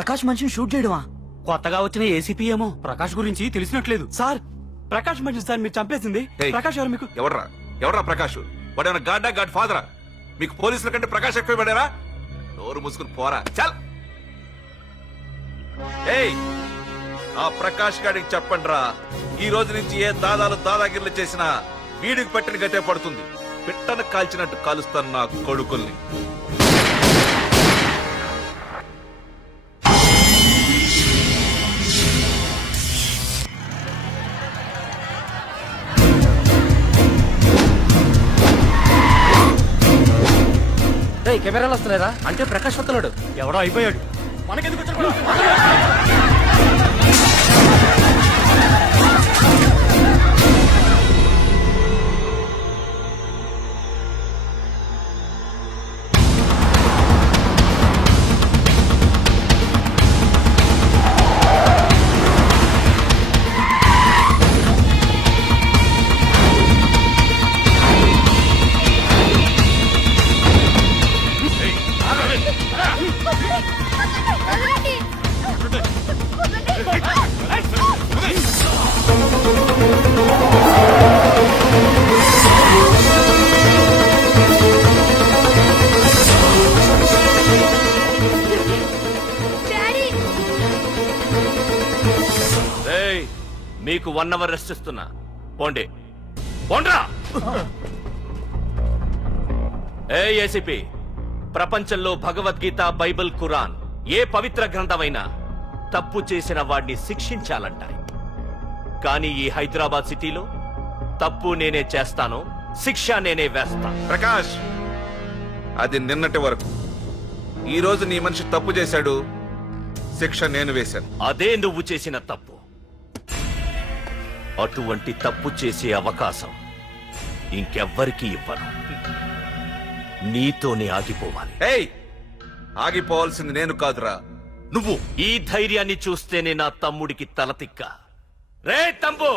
ప్రకాష్ మనిషిని షూట్ చేయడమా? కొత్తగా వచ్చిన ఏసీపీ ఏమో ప్రకాష్ గురించి తెలిసినట్లేదు. సార్ ప్రకాష్ మనిషి సార్ మీరు చంపేసింది. ఏయ్, ప్రకాష్ ఎవరు మీకు? ఎవరా ప్రకాష్? వాడేమన్నా గాడ్డా గాడ్ ఫాదరా? మీకు పోలీసుల కంటే ప్రకాష్ ఎక్కువ పడారా? నోరు మూసుకుని పోరా చల్. ఏయ్, ఆ ప్రకాష్ గాడికి చెప్పండిరా, ఈ రోజు నుంచి ఏ దాదాగిర్లు చేసినా వీడికి పెట్టిన గతే పడుతుంది. పిట్టను కాల్చినట్టు కాలుస్తాను నా కొడుకుల్ని. కెమెరాలు వస్తున్నారా? అంటే ప్రకాష్ వస్తున్నాడు. ఎవడో అయిపోయాడు. మనకెందుకు వచ్చాడు? మీకు 1 అవర్ రెస్ట్ ఇస్తున్నా. పోండి పోండ్రా. ఏసీపీ, ప్రపంచంలో భగవద్గీత, బైబిల్, ఖురాన్ ఏ పవిత్ర గ్రంథమైనా తప్పు చేసిన వాడిని శిక్షించాలంటాయి. కానీ ఈ హైదరాబాద్ సిటీలో తప్పు నేనే చేస్తాను, శిక్ష నేనే వేస్తా. ప్రకాష్, అది నిన్నటి వరకు. ఈ రోజు నీ మనిషి తప్పు చేశాడు, శిక్ష నేను వేశాను. అదే నువ్వు చేసిన తప్పు. అటువంటి తప్పు చేసే అవకాశం ఇంకెవ్వరికీ ఇవ్వను. నీతోనే ఆగిపోవాలి. ఆగిపోవాల్సింది నేను కాదురా, నువ్వు. ఈ ధైర్యాన్ని చూస్తేనే నా తమ్ముడికి తలతిక్క. రే తమ్ము,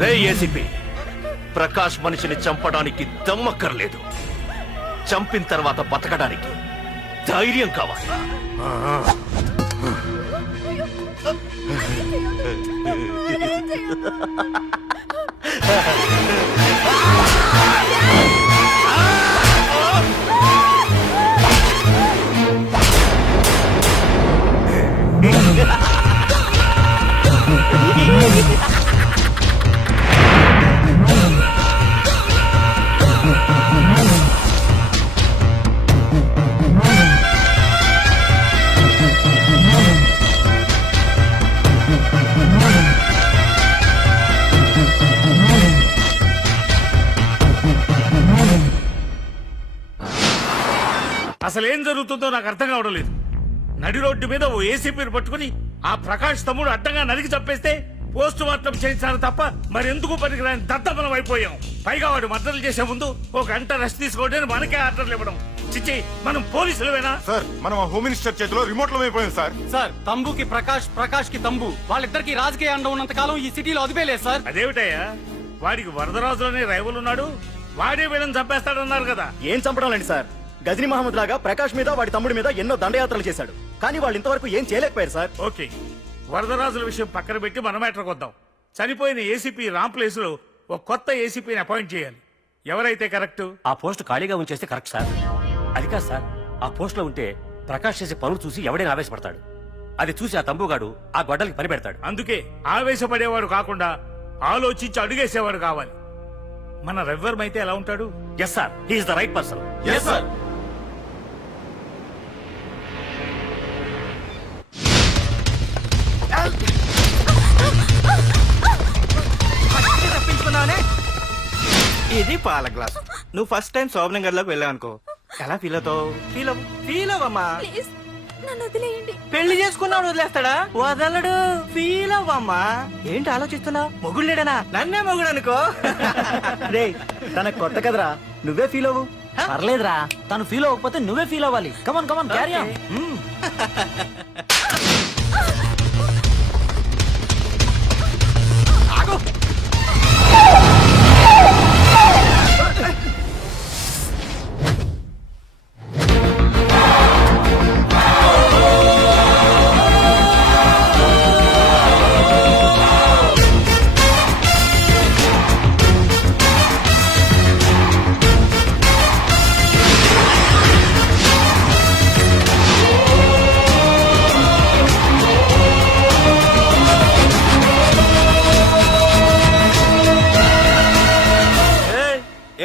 రే ఏసీపీ, ప్రకాష్ మనిషిని చంపడానికి దమ్మక్కర్లేదు, చంపిన తర్వాత బతకడానికి ధైర్యం కావాలి. అసలేం జరుగుతుందో నాకు అర్థం కావడం లేదు. నడి రోడ్డు మీద ఓ ఏసీపీని పట్టుకుని ఆ ప్రకాష్ తమ్ముడు అడ్డంగా నరికి చంపేస్తే పోస్ట్ మార్టం చేయించాను తప్ప మరెందుకు పనికిరాని దత్తమనం అయిపోయాం. పైగా వాడు మర్డర్లు చేసే ముందు ఒక గంట రెస్ట్ తీసుకోవడానికి మనకే ఆర్డర్లు ఇవ్వడం. చిచ్చి, మనం పోలీసులవేనా? సార్, మనం హోమ్ మినిస్టర్ చేతిలో రిమోట్ లో అయిపోయాం సార్. సార్, తంబుకి ప్రకాష్, ప్రకాష్ కి తంబు, వాళ్ళిద్దరికి రాజకీయ అండ ఉన్నంత కాలం ఈ సిటీలో అదిపేలేదు సార్. అదేమిటయ్యా, వాడికి వరదరాజులోనే రైవల్ ఉన్నాడు, వాడే వీళ్ళని చంపేస్తాడన్నారు కదా. ఏం చంపడం లేండి సార్, గజనీ మహమ్మద్ లాగా ప్రకాష్ మీద వాడి తమ్ముడి మీద ఎన్నో దండయాత్రలు చేశాడు, కానీ వాళ్ళు ఇంతవరకు ఏం చేయలేకపోయారు సార్. ఓకే, వరదరాజుల విషయం పక్కన పెట్టి మన మ్యాటర్కి వద్దాం. చనిపోయిన ఏసీపీ రామ్ ప్లేస్ లో ఒక కొత్త ఏసీపీని అపాయింట్ చేయాలి. ఎవరైతే కరెక్ట్? ఆ పోస్ట్ ఖాళీగా ఉంచేస్తే కరెక్ట్ సార్. అది కాదు సార్, ఆ పోస్ట్ లో ఉంటే ప్రకాష్ చేసే పనులు చూసి ఎవడైనా ఆవేశపడతాడు. అది చూసి ఆ తంబుగాడు ఆ గొడ్డలికి పని పెడతాడు. అందుకే ఆవేశపడేవాడు కాకుండా ఆలోచించి అడుగేసేవాడు కావాలి. మన రవ్వరమైతే ఎలా ఉంటాడు? Yes sir, he's the right person. ఇది పాల గ్లాస్. నువ్వు ఫస్ట్ టైం శోభనం గదిలోకి వెళ్ళావు అనుకో, ఎలా ఫీల్ అవుతావు? ఫీల్ అవ్వమ్మా. ప్లీజ్ నన్ను వదిలేయండి. పెళ్లి చేసుకున్నాడు వదిలేస్తాడా? వదలడు. ఫీల్ అవ్వమ్మా. ఏంటి ఆలోచిస్తున్నావు? మొగుడు లేడనా? నన్నే మొగుడు అనుకో. రే తనకు కొత్త కదరా, నువ్వే ఫీల్ అవ్వు. పర్లేదురా, తను ఫీల్ అవ్వకపోతే నువ్వే ఫీల్ అవ్వాలి. Come on come on carry on.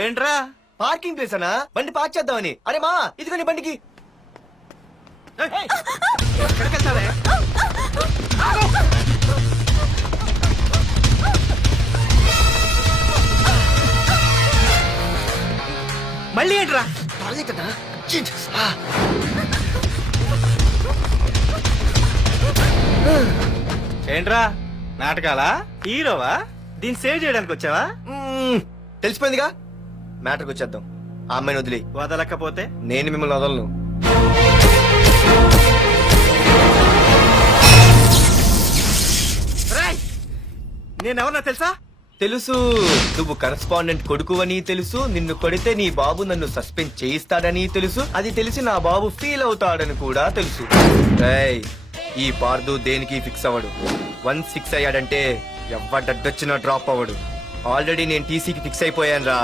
ఏంట్రా? పార్కింగ్ ప్లేస్ అనా? బండి పార్క్ చేద్దామని. అరే మా ఇదిగోని బండికి. ఎక్కడికి వెళ్తావే? మళ్ళీ ఏంట్రా? పర్లేదన్నా. ఏంట్రా నాటకాలా? హీరోవా? దీన్ని సేవ్ చేయడానికి వచ్చావా? తెలిసిపోయిందిగా, మ్యాటర్కి వచ్చేద్దాం. ఆ అమ్మాయిని వదిలి. వదలకపోతే నేను మిమ్మల్ని వదలను. నేనెవరన్నా తెలుసా? తెలుసు, నువ్వు కరస్పాండెంట్ కొడుకు అని తెలుసు. నిన్ను కొడితే నీ బాబు నన్ను సస్పెండ్ చేయిస్తాడని తెలుసు. అది తెలిసి నా బాబు ఫీల్ అవుతాడని కూడా తెలుసు. రేయ్, ఈ పార్దు దేనికి ఫిక్స్ అవ్వడు. వన్స్ ఫిక్స్ అయ్యాడంటే ఎవ్వడొచ్చినా డ్రాప్ అవ్వడు. ఆల్రెడీ నేను టీసీకి ఫిక్స్ అయిపోయాను రా.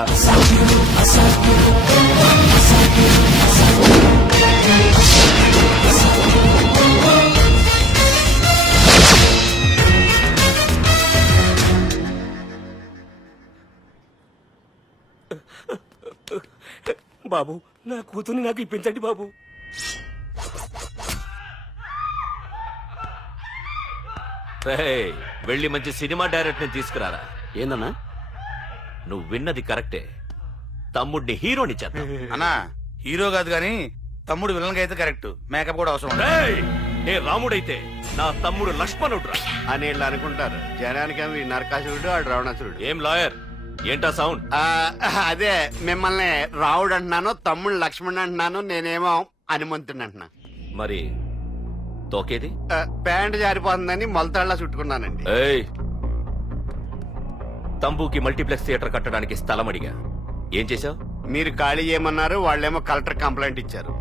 బాబు, నా కూతుర్ని నాకు ఇప్పించండి బాబు. రేయ్, వెళ్ళి మంచి సినిమా డైరెక్టర్ ని తీసుకురారా. ఏందన్నా? నువ్వు విన్నది కరెక్టే. తమ్ముడిని హీరోని చేద్దాం. అన్నా హీరో కాదు గాని తమ్ముడు విలన్ అయితే కరెక్ట్. మేకప్ కూడా అవసరం. రేయ్, ఏ రాముడైతే నా తమ్ముడు లక్ష్మణుడు అని వీళ్ళు అనుకుంటారు. జనానికి నరకాసురుడు ఆడు రావణాసురుడు. ఏం లాయర్, ఏంటా సౌండ్? అదే మిమ్మల్ని రావుడు అంటున్నాను, తమ్ముడు లక్ష్మణ్ అంటున్నాను, నేనేమో హనుమంతుడు అంటున్నా. మరి తోకేది? ప్యాంట్ జారిపోతుందని మొలతాళ్ళ చుట్టుకున్నానండి. ఏయ్, తంబూకి మల్టీప్లెక్స్ థియేటర్ కట్టడానికి స్థలం అడిగా. ఏం చేశావు? మీరు ఖాళీ చేయమన్నారు, వాళ్ళేమో కలెక్టర్ కంప్లైంట్ ఇచ్చారు.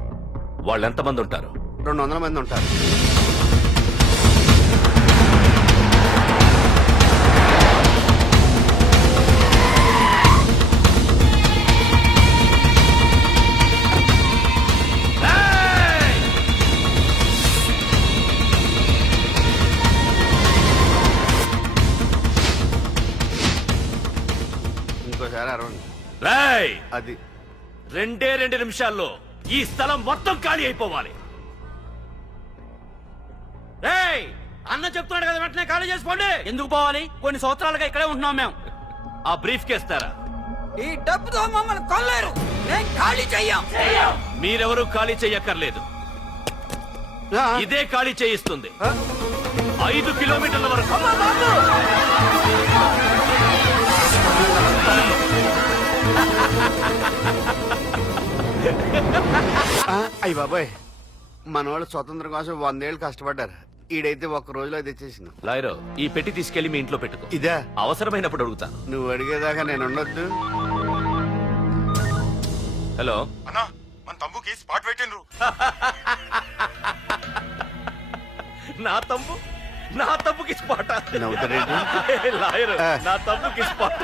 వాళ్ళు ఎంతమంది ఉంటారు? 200 మంది ఉంటారు. ఇంకోసారి అరవండి. రేయ్, అది 2 నిమిషాల్లో ఈ స్థలం మొత్తం ఖాళీ అయిపోవాలి. ఏయ్, అన్న చెప్తున్నాడు కదా, వెంటనే ఖాళీ చేసుకోండి. ఎందుకు పోవాలి? కొన్ని సంవత్సరాలుగా ఇక్కడే ఉంటున్నాం మేము. ఆ బ్రీఫ్ కేస్తారా? ఈ డబ్బుతో మమ్మల్ని కొల్లేరు. నేను ఖాళీ చెయ్యం. మీరెవరూ ఖాళీ చెయ్యక్కర్లేదు. ఇదే ఖాళీ చేయిస్తుంది. 5 కిలోమీటర్ల వరకు. అయ్యి బాబాయ్, మన వాళ్ళు స్వతంత్రం కోసం 100 ఏళ్ళు కష్టపడ్డారు. ఈడైతే ఒక్క రోజులో తెచ్చేసిన. లాయరు, ఈ పెట్టి తీసుకెళ్లి మీ ఇంట్లో పెట్టుకో. ఇదా? అవసరమైనప్పుడు అడుగుతాను. నువ్వు అడిగేదాకా నేను ఉండొద్దు. హలో అన్నా, మన తమ్ముకి స్పాట్ పెట్టిండ్రు. నా తమ్ముకి స్పాట. నవ్వుతారేంటి? లాయరు, నా తమ్ముకి స్పాట.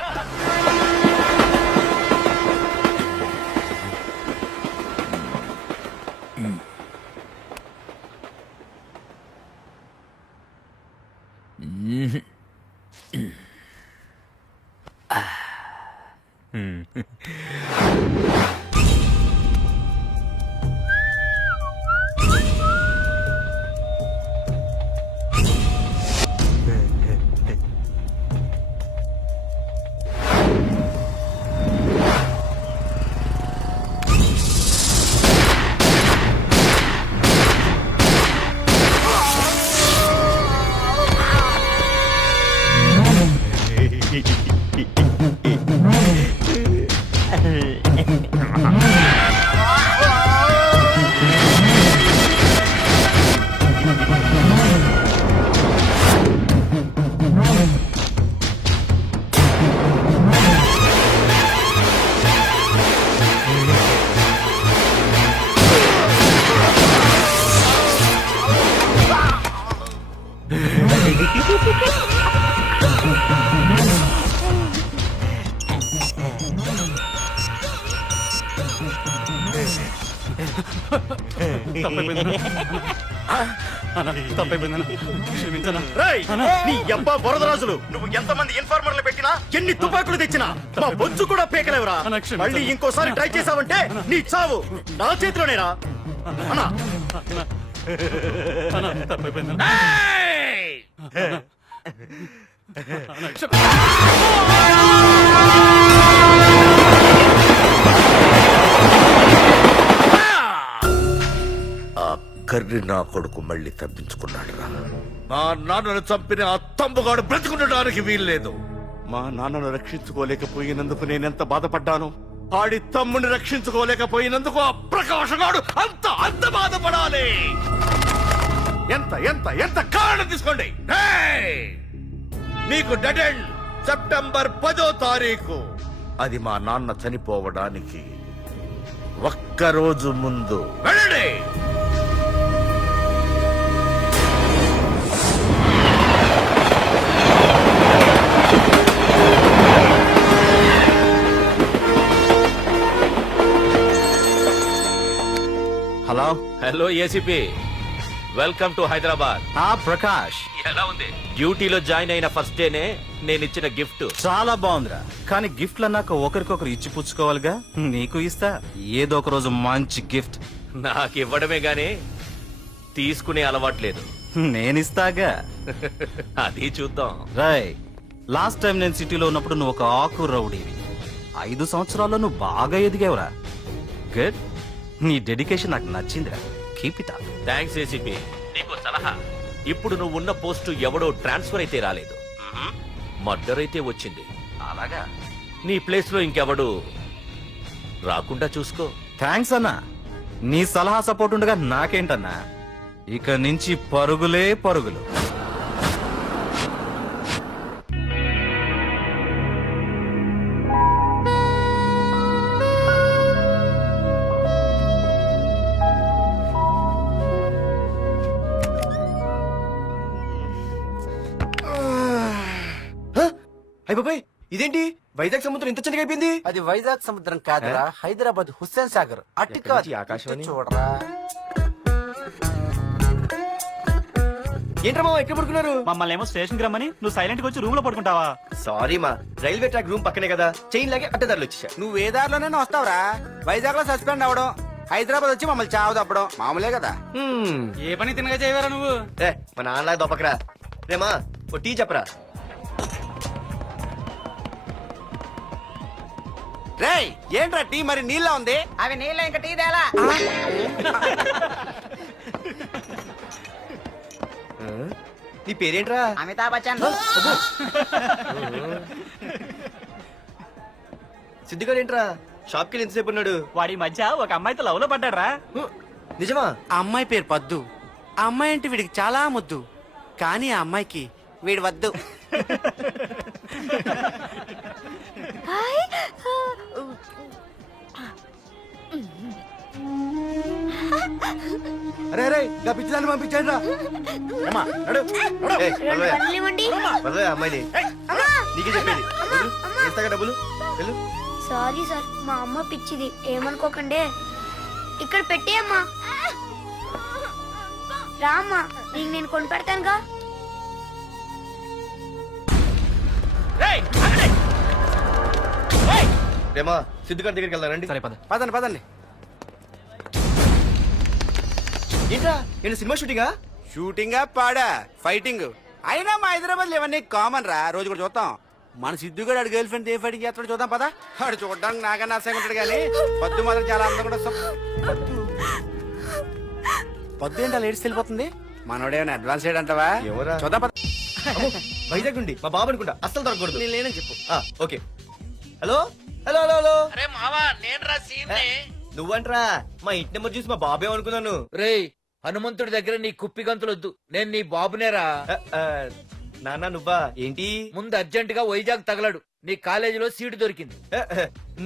రేయ్, నీ యబ్బ బురదరాజులు నువ్వు ఎంతమంది ఇన్ఫార్మర్లు పెట్టినా ఎన్ని తుపాకులు తెచ్చినా మా బొచ్చు కూడా పీకలేవురా. మళ్ళీ ఇంకోసారి ట్రై చేసావంటే నీ చావు నా చేతిలోనేరా అన్నా. కర్రి నా కొడుకు మళ్ళీ తప్పించుకున్నాడు రా. మా నాన్నను చంపిన ఆ తంబుగాడు బ్రతుకుండడానికి వీల్లేదు. మా నాన్నను రక్షించుకోలేకపోయినందుకు నేనెంత బాధపడ్డాను, ఆడి తమ్ముని రక్షించుకోలేకపోయినందుకు ఆ ప్రకాశగాడు అంత బాధపడాలి. ఎంత ఎంత ఎంత కారణం తీసుకోండి. మీకు డెడ్ ఎండ్ సెప్టెంబర్ 10వ తారీఖు. అది మా నాన్న చనిపోవడానికి ఒక్కరోజు ముందు. వెళ్ళండి. Hello hello ACP, welcome to Hyderabad. Prakash, ఎలా ఉంది? డ్యూటీలో జాయిన్ అయిన ఫస్ట్ డేనే నేను ఇచ్చిన గిఫ్ట్. చాలా బాగుందిరా. కానీ గిఫ్ట్లు అన్నాక ఒకరికొకరు ఇచ్చి పుచ్చుకోవాలిగా. నీకు ఇస్తా ఏదో ఒక రోజు మంచి గిఫ్ట్. నాకు ఇవ్వడమే గానీ తీసుకునే అలవాట్లేదు. నేనిస్తాగా. అది చూద్దాం. రాయ్, లాస్ట్ టైం నేను సిటీలో ఉన్నప్పుడు నువ్వు ఒక ఆకు రౌడీవి. 5 సంవత్సరాల్లో నువ్వు బాగా ఎదిగావురా. గుడ్. నీ డెడికేషన్ నాకు నచ్చిందిరా. Keep it up. Thanks ACP. నీకు సలహా. ఇప్పుడు నువ్వు ఉన్న పోస్టు ఎవడో ట్రాన్స్ఫర్ అయితే రాలేదు, మర్డర్ అయితే వచ్చింది. అలాగా? నీ ప్లేస్ లో ఇంకెవడు రాకుండా చూసుకో. థ్యాంక్స్ అన్నా. నీ సలహా సపోర్ట్ ఉండగా నాకేంటన్నా. ఇక నుంచి పరుగులే పరుగులు. అయ్య బాబాయ్, ఇదేంటి వైజాగ్ సముద్రం ఇంత చిన్నగా అయిపోయింది? అది వైజాగ్ సముద్రం కాదురా, హైదరాబాద్ హుస్సేన్ సాగర్. అట్టి ఎక్కడి కాదు, నుంచి ఆకాశవాణి? ఇటు చూడరా. ఏంట్రా మామ ఎక్కడ పడుకున్నారు? మమ్మల్ని ఏమో స్టేషన్ కి రమ్మని నువ్వు సైలెంట్ గా వచ్చి రూమ్ లో పడుకుంటావా? సారీ మా, రైల్వే ట్రాక్ రూమ్ పక్కనే కదా, చైన్ లాగే అడ్డదారులు వచ్చేసా. నువ్వు ఏ దారిలోనే వస్తావురా. వైజాగ్ లో సస్పెండ్ అవడం, హైదరాబాద్ వచ్చి మమ్మల్ని చావు తప్పడం మామూలే కదా. ఏ పని తినగా చేయవారా నువ్వు? ఏ మా నాన్నలాగా దొప్పకరా. రేమా ఓ టీ చెప్పరా. రేయ్, ఏంట్రా టీ మరి నీళ్ళ ఉంది? అవి నీళ్ళు ఇంకా టీ తేలా. నీ పేరేంట్రా? అమితాబ్ బచ్చన్. సిద్ధిగాడు ఏంట్రా షాప్ కి ఎంతసేపు ఉన్నాడు? వాడి మధ్య ఒక అమ్మాయితో లవ్ లో పడ్డాడ్రా. నిజమా? ఆ అమ్మాయి పేరు పద్దు. ఆ అమ్మాయి అంటే వీడికి చాలా ముద్దు, కానీ ఆ అమ్మాయికి వీడు వద్దు. అరే రే పిచ్చిదాన్ని పంపించండి రా. వదలే అమ్మాయిని, నీకే చెప్పేది. ఇస్తాగా డబ్బులు. వెళ్ళు. సారీ సార్, మా అమ్మ పిచ్చిది, ఏమనుకోకండి. ఇక్కడ పెట్టేయమ్మా. రామ్మా, నీకు నేను కొని పెడతానుగా. రేమా సిద్ధుగారి దగ్గరికి వెళ్దానండి. సరే పద. పదండి పదండి. ఏంట్రా నేను సినిమా షూటింగా? షూటింగా పాడా ఫైటింగ్ అయినా మా హైదరాబాద్ లో ఇవన్నీ కామన్ రా, రోజు కూడా చూద్దాం. మన సిద్ధు గారు ఆడు గర్ల్ ఫ్రెండ్ ఏ ఫైటింగ్ చేస్తాడో చూద్దాం పదా. ఆడు చూడడానికి నాకన్నా అసహ్యంగా ఉంటాడు కానీ పద్దు మాత్రం చాలా అందంగా కూడా. పద్దు ఏంటి అలా ఏడ్చి వెళ్ళిపోతుంది? మనోడేమైనా అడ్వాన్స్ అంటావా? ఎవరా? చూద్దాం పద. వైజాగ్ నుండి మా బాబు అనుకుంటా, అస్సలు దొరకకూడదు. నేను లేనని చెప్పు. Okay. Hello hello hello hello. అరే మావా నేను రా సీన్ నువ్వంట్రా? మా ఇంటి నెంబర్ చూసి మా బాబే అనుకున్నాను. రేయ్ హనుమంతుడి దగ్గర నీ కుప్పి గంతులొద్దు, నేను నీ బాబునేరా. నాన్న నువ్వా? ఏంటి? ముందు అర్జెంట్ గా వైజాగ్ తగలడు, నీ కాలేజీలో సీటు దొరికింది.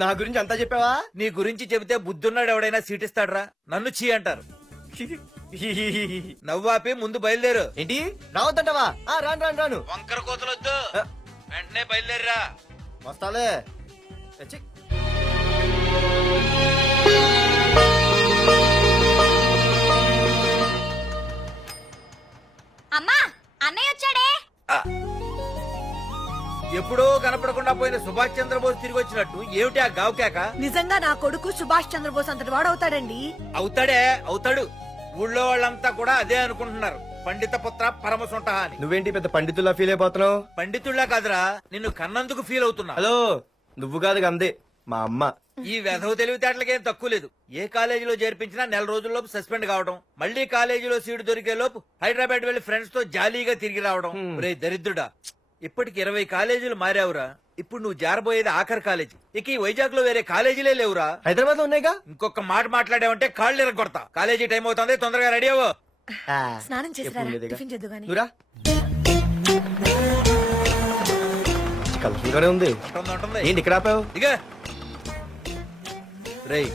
నా గురించి అంతా చెప్పావా? నీ గురించి చెబితే బుద్ధున్నాడు ఎవడైనా సీట్ ఇస్తాడ్రా? నన్ను చీ అంటారు. నవ్వాపి ముందు బయలుదేరు. ఏంటి రావద్దంటావా? రాను రాను రాను. వంకర కోతలొద్దు, వెంటనే బయలుదేరరా. వస్తాలే. ఛీ. అమ్మా అన్నయ్య వచ్చాడే. ఎప్పుడో కనపడకుండా పోయిన సుభాష్ చంద్రబోస్ తిరిగి వచ్చినట్టు ఏమిటి ఆ గావుకేక? నిజంగా నా కొడుకు సుభాష్ చంద్రబోస్ అంతటి వాడవుతాడండి. అవుతాడే అవుతాడు. ఊళ్ళో వాళ్ళంతా కూడా అదే అనుకుంటున్నారు, పండిత పుత్ర పరమ సొంట అని. నువ్వేంటి పెద్ద పండితుల్లా ఫీల్ అయిపోతున్నావు? పండితుళ్ళ కాదురా, నిన్ను కన్నందుకు ఫీల్ అవుతున్నా. హలో నువ్వు కాదు అందే మా అమ్మ. ఈ వెధవ తెలివితేటలకేం తక్కువ లేదు. ఏ కాలేజీలో చేర్పించినా నెల రోజుల్లోపు సస్పెండ్ కావడం, మళ్ళీ కాలేజీలో సీటు దొరికే లోపు హైదరాబాద్ వెళ్లి ఫ్రెండ్స్ తో జాలీగా తిరిగి రావడం. రే దరిద్రుడా, ఇప్పటికి 20 కాలేజీలు మారావురా. ఇప్పుడు నువ్వు జారబోయేది ఆఖరి కాలేజీ. ఇక ఈ వైజాగ్ లో వేరే కాలేజీలే లేవురా. హైదరాబాద్ లో ఉన్నాయిగా. ఇంకొక మాట మాట్లాడావంటే కాళ్ళు ఎరగొడతా. కాలేజీ టైం అవుతుంది, తొందరగా రెడీ అవ్వు. స్నానం చేసి ఎప్పుడు లేదుగా. టిఫిన్ చేద్దు గాని. నువ్వురా. కలర్ఫుల్ గానే ఉంది. ఉంటుంది. ఏంటి ఇక్కడ ఆపావు? దిగా. రేయ్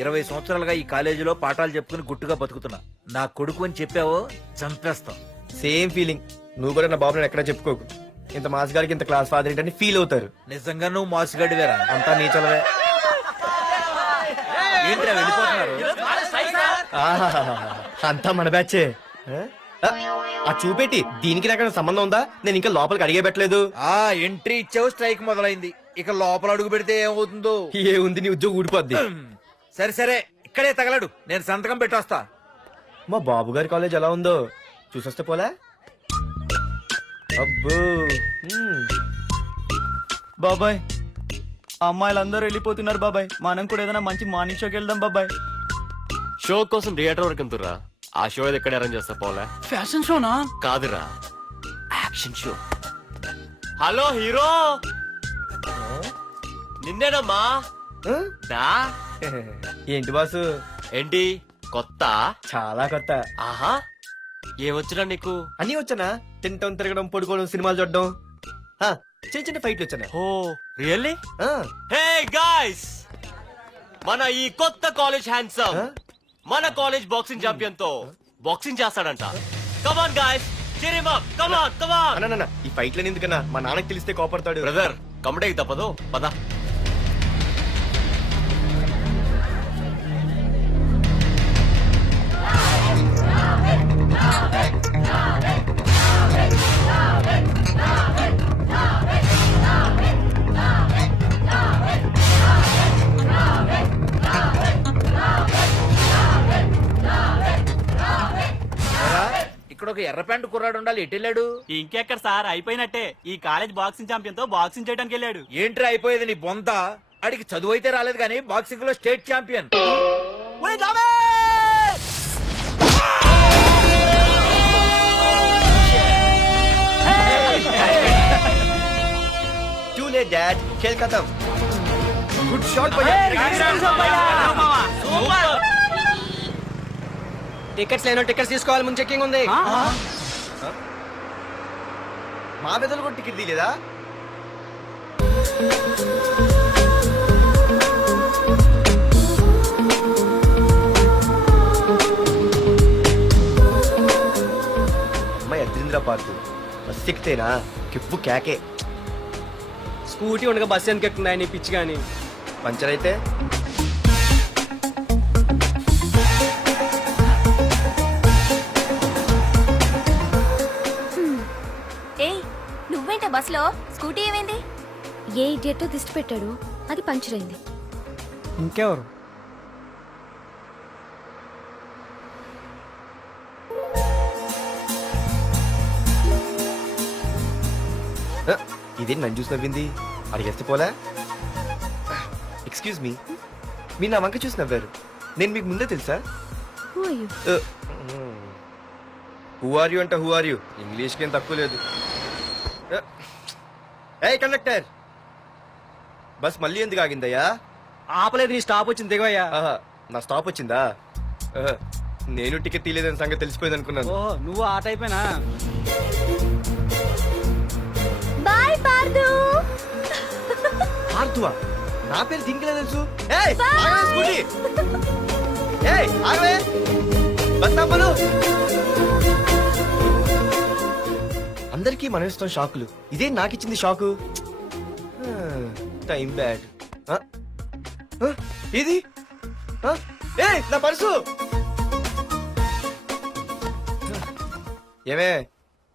20 సంవత్సరాలుగా ఈ కాలేజీలో పాఠాలు చెప్పుకుని గుట్టుగా బతుకుతున్నా. నా కొడుకు అని చెప్పావో చంపేస్తాం. Same feeling. నువ్వు కూడా నా బాబు నేను ఎక్కడా చెప్పుకోకు. ఇంత మాస్ గారికి ఇంత క్లాస్ ఫాదర్ ఏంటని ఫీల్ అవుతారు. నిజంగా నువ్వు మాసుగడివేరా. అంతా నీ చలవే. ఏంట్రా వెళ్ళిపోతున్నారు? ఆహాహాహా. అంతా మన బ్యాచే. ఆ చూపెట్టి దీనికి నాకు సంబంధం ఉందా? నేను ఇంకా లోపలికి అడిగే పెట్టలేదు. ఆ ఎంట్రీ ఇచ్చావు, స్ట్రైక్ మొదలైంది. ఇక లోపల అడుగు పెడితే ఏమవుతుందో. ఏ ఉంది, నీ ఉద్యోగం ఊడిపోద్ది. సరే సరే ఇక్కడే తగలడు, నేను సంతకం పెట్టొస్తా. మా బాబు గారి కాలేజ్ ఎలా ఉందో చూసొస్తే పోలే. అబ్బో. బాబాయ్ అమ్మాయిలందరూ వెళ్ళిపోతున్నారు బాబాయ్, మనం కూడా ఏదైనా మంచి మార్నింగ్ షోకి వెళ్దాం బాబాయ్. షో కోసం థియేటర్ వరకు ఎంతురా? ఆ షో ఏది ఎక్కడ అరేంజ్ చేస్తా పోలే. ఫ్యాషన్ షోనా? కాదురా, యాక్షన్ షో. హలో హీరో, నిన్నేనమ్మా. ఆ? దా. ఏంటి బాసు? ఏంటి కొత్త? చాలా కొత్త. ఆహా, ఏమొచ్చినా నీకు? అన్నీ వచ్చానా? తింటం, తిరగడం, పడుకోవడం, సినిమాలు చూడడం. చిన్న చిన్న ఫైట్లు వచ్చానా? ఓ రియల్లీ? ఆ. హే గాయ్స్, మన ఈ కొత్త కాలేజ్ హ్యాండ్సమ్ మన కాలేజ్ బాక్సింగ్ ఛాంపియన్ తో బాక్సింగ్ చేస్తాడంట. Come on guys, cheer him up. Come on, come on. అన్న ఈ ఫైట్లని ఎందుకన్నా? మా నాన్నకి తెలిస్తే కోపడతాడు. బ్రదర్ కమడేకి తప్పదు, పద. ఇక్కడ ఒక ఎర్ర ప్యాంటు కుర్రాడు ఉండాలి, ఎటు వెళ్ళాడు? ఇంకెక్కడ సార్, అయిపోయినట్టే. ఈ కాలేజ్ బాక్సింగ్ ఛాంపియన్ తో బాక్సింగ్ చేయడానికి వెళ్ళాడు. ఏంట్రా అయిపోయేది నీ బొంత? అడిగి చదువు అయితే రాలేదు కానీ బాక్సింగ్ లో state champion. Too late, Dad. खेल खत्म. Good shot, भैया. టికెట్స్ లేనో టికెట్స్ తీసుకోవాలి, ముందు చెక్కింగ్ ఉంది. మా పెద్దలు కూడా టికెట్ తీయలేదా? అమ్మాయి అద్రింద్ర పార్కు బస్ ఎక్కితేనా కిప్పు కేకే. స్కూటీ ఉండగా బస్సు ఎందుకు ఎక్కుతున్నాయి నీ పిచ్చి గాని? పంచర్ అయితే ఏయ్ నువ్వేంట బస్ లో? స్కూటీ ఏమైంది? ఏ ఇడియట్ దిష్టి పెట్టాడు? అది పంచర్ అయింది. ఇంకెవరు? ఇదేంటి నన్ను చూసి నవ్వింది? అడిగేస్తే పోలే. ఎక్స్క్యూజ్ మీ, మీరు నా వంక చూసి నవ్వారు. నేను మీకు ముందే తెలుసా? Who are you? Who are you అంటే హూ ఆర్ యూ, ఇంగ్లీష్కి ఏం తక్కువ లేదు. ఏ కండక్టర్, బస్ మళ్ళీ ఎందుకు ఆగిందయ్యా? ఆపలేదు, నీ స్టాప్ వచ్చింది దిగవయ్యా. ఆహా, నా స్టాప్ వచ్చిందా? ఆహా, నేను టికెట్ తీయలేదని సంగతి తెలిసిపోయింది అనుకున్నాను. ఓహో, నువ్వు ఆ టైపేనా? బాయ్ పార్దు. ఆర్తువా? నా పేరు దీనికిలా తెలుసు? ఏయ్, ఆగవే స్కూటీ. ఏయ్, ఆగవే. బస్ ఆపలు. అందరికీ మనం ఇస్తాం షాకులు, ఇదే నాకు ఇచ్చింది షాకు. Time bad. ఇది ఏయ్, నా పర్సు. ఏమే,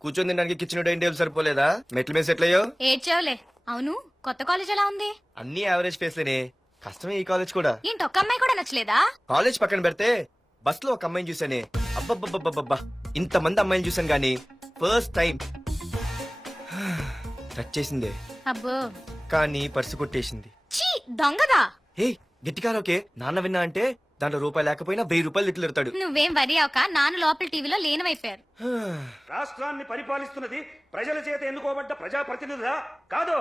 కూర్చొని తినడానికి కిచెన్ డైనింగ్ టేబుల్ సరిపోలేదా? మెట్ల మీద సెట్ అయ్యో. ఏడ్చావులే. అవును, కొత్త కాలేజ్ ఎలా ఉంది? అన్ని యావరేజ్ ఫేస్లేనే. కష్టమే ఈ కాలేజ్ కూడా. ఏంటి, ఒక్క అమ్మాయి కూడా నచ్చలేదా? కాలేజ్ పక్కన పెడితే బస్ లో ఒక అమ్మాయిని చూసానే, అబ్బబ్బబ్బబ్బబ్బా, ఇంతమంది అమ్మాయిని చూసాను గానీ ఫస్ట్ టైం టచ్ చేసిందే. అబ్బో, కానీ పర్సు కొట్టేసింది. చీ దొంగదా. హే, గట్టిగా ఓకే, నాన్న విన్నా అంటే దాంట్లో రూపాయి లేకపోయినా 1000 రూపాయలు తిట్లు. నువ్వేం వరి అవక, నాన్న లోపల టీవీలో లేనవైపోయారు. రాష్ట్రాన్ని పరిపాలిస్తున్నది ప్రజల చేత ఎన్నుకోబడ్డ ప్రజాప్రతినిధులా కాదు,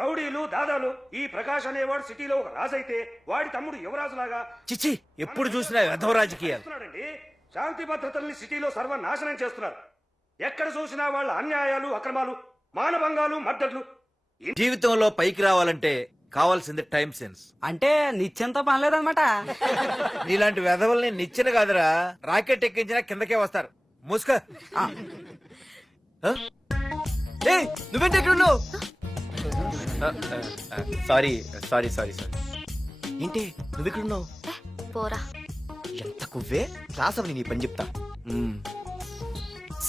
రౌడీలు దాదాలు. ఈ ప్రకాష్ అనేవాడు సిటీలో ఒక రాజైతే వాడి తమ్ముడు యువరాజులాగా చిచ్చి, ఎప్పుడు చూసినా వెధవ రాజకీయాలు. చేస్తున్నాడండి. శాంతి భద్రతల్ని సిటీలో సర్వనాశనం చేస్తున్నారు. ఎక్కడ చూసినా వాళ్ళ అన్యాయాలు, అక్రమాలు, మానభంగాలు, మద్దతులు. జీవితంలో పైకి రావాలంటే కావాల్సింది టైం సెన్స్. అంటే నిత్యంతో పనిలేదన్నమాట. నీలాంటి వెధవల్ని నిచ్చెన కాదురా, రాకెట్ ఎక్కించినా కిందకే వస్తారు. ముసుక. నువ్వేంటి ఎక్కడ ఉన్నావు? Sorry sorry sorry sorry. ఏంటి నువ్వు ఇక్కడ ఉన్నావు? పోరా. ఎంత కువ్వే, క్లాస్ అవని నీ పని చెప్తా.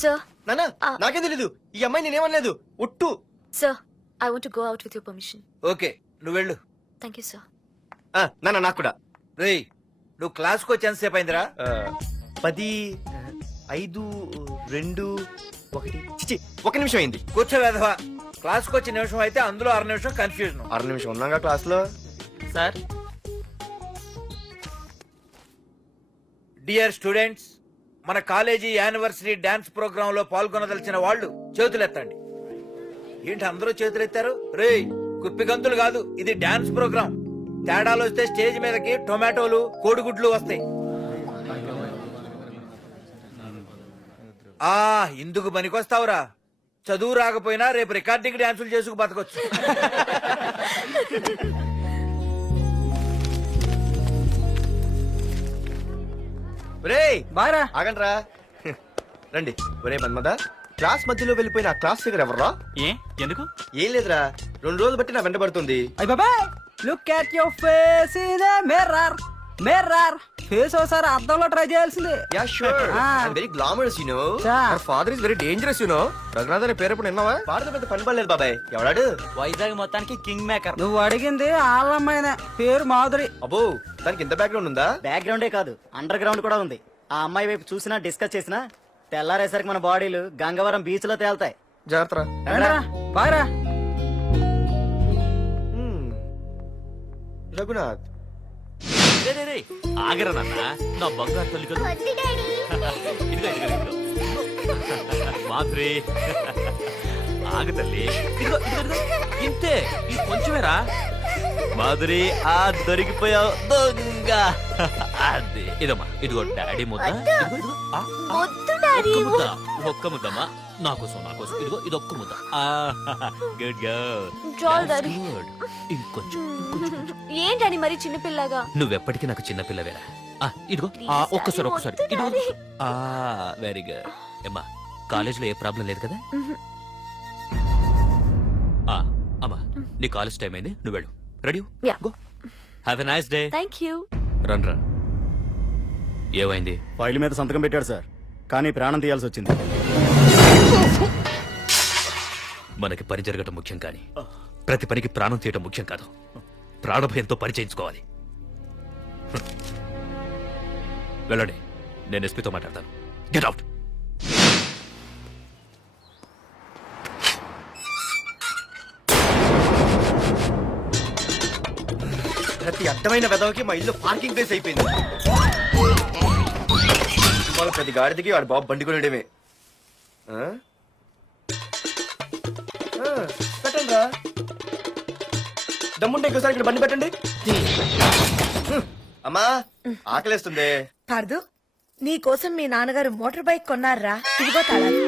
సార్, నానా, నాకే తెలీదు. ఈ అమ్మాయి నేనేమనలేదు, ఒట్టు. Sir, I want to go out with your permission. Okay, నువ్వు వెళ్ళు. Thank you sir. నానా, నాకు కూడా. రేయ్, నువ్వు క్లాస్కి వచ్చి ఎంతసేపు అయిందిరా? 10, 5, 2, 1. చిచి, 1 నిమిషం అయింది. కూర్చో వెధవా. క్లాస్కి వచ్చే నిమిషం అయితే అందులో 6 నిమిషం కన్ఫ్యూజన్. 6 నిమిషం ఉన్నాగా క్లాస్ లో. సార్, డియర్ స్టూడెంట్స్, మన కాలేజీ యానివర్సరీ డాన్స్ ప్రోగ్రామ్ లో పాల్గొనదలిచిన వాళ్ళు చేతులెత్తండి. ఏంటి అందరూ చేతులెత్తారు? రేయ్, కుప్పిగంతులు కాదు, ఇది డాన్స్ ప్రోగ్రామ్. తేడాలు వస్తే స్టేజ్ మీదకి టొమాటోలు, కోడిగుడ్లు వస్తాయి. ఇందుకు పనికొస్తావురా. చదువు రాకపోయినా రేపు రికార్డింగ్ డాన్సులు చేసుకు బతకొచ్చు. బాగా ఆగండ్రా, రండి. ఒరే మన్మద, క్లాస్ మధ్యలో వెళ్ళిపోయిన ఆ క్లాస్ ఫిగర్ ఎవర్రా? ఎందుకు? ఏం లేదురా, 2 రోజులు బట్టి నా వెంట పడుతుంది. అయ్య బాబాయ్, look at your face in a mirror. Mirror face ఒకసారి అద్దంలో ట్రై చేయాల్సింది. Yeah sure, I very glamorous you know. My father is very dangerous you know. Raghunath అనే పేరు ఎప్పుడు విన్నావా? ఫాదర్ పెద్ద పని పడలేదు బాబాయ్. ఎవడాడు? వైజాగ్ మొత్తానికి కింగ్ మేకర్. నువ్వు అడిగింది ఆళ్ళమ్మాయినే, పేరు మాధురి. అబ్బో, దానికి ఇంత బ్యాక్గ్రౌండ్ ఉందా? బ్యాక్గ్రౌండే కాదు, అండర్ గ్రౌండ్ కూడా ఉంది. ఆ అమ్మాయి వైపు చూసినా, డిస్కస్ చేసినా తెల్లారేసరికి మన బాడీలు గంగవరం బీచ్ లో తేలుతాయి. జాగ్రత్త. బాగా రఘునాథ్, ఆగరా నాన్న, నా బంగారు తల్లి కదా. ఇదిగో, ఇదిగో, ఇదిగో. మాధురి, ఆగ తల్లి. ఇదిగో, ఇదిగో, ఇదిగో. ఇంతే, ఇది కొంచెమేరా. మాధురి, దొరికిపోయావు దొంగ. అది ఇదమ్మా, ఇదిగో డాడీ ముద్ద. ఇదిగో, ఇదిగో. ఒక్క ముద్ద, ఒక్క ముద్దమ్మా, నా కోసం, నా కోసం. ఇదిగో, ఇది ఒక్క ముద్ద. Good girl. గుడ్. ఇంకొంచెం. ఏంటని మరి చిన్నపిల్లగా? నువ్వెప్పటికీ నాకు చిన్నపిల్లవేరా. ఇదిగో, ఒక్కసారి. ఇదిగో. Very good. అమ్మా, కాలేజ్ లో ఏ ప్రాబ్లం లేదు కదా? అమ్మా, నీ కాలేజ్ టైం అయింది, నువ్వు వెళ్ళు. Ready? Go. Have a nice day. Thank you. Run. ఏమైంది? ఫైల్ మీద సంతకం పెట్టాడు సార్, కానీ ప్రాణం తీయాల్సి వచ్చింది. మనకి పని జరగటం ముఖ్యం, కానీ ప్రతి పనికి ప్రాణం తీయటం ముఖ్యం కాదు. ప్రాణభయంతో పరిచయించుకోవాలి. వెళ్ళండి, నేను ఎస్పీతో మాట్లాడతాను. Get out. ప్రతి అడ్డమైన వెదవకి మా ఇల్లు పార్కింగ్ ప్లేస్ అయిపోయింది. వాళ్ళ ప్రతి గాడిదకి వాడు బాబు బండి కొనడమే. పెట్టండి రా, దమ్ముంటే ఇంకోసారి ఇక్కడ బండి పెట్టండి. అమ్మా ఆకలేస్తుంది. పార్దు నీ కోసం మీ నాన్నగారు మోటార్ బైక్ కొన్నారా? ఇదిగో తాళాలు.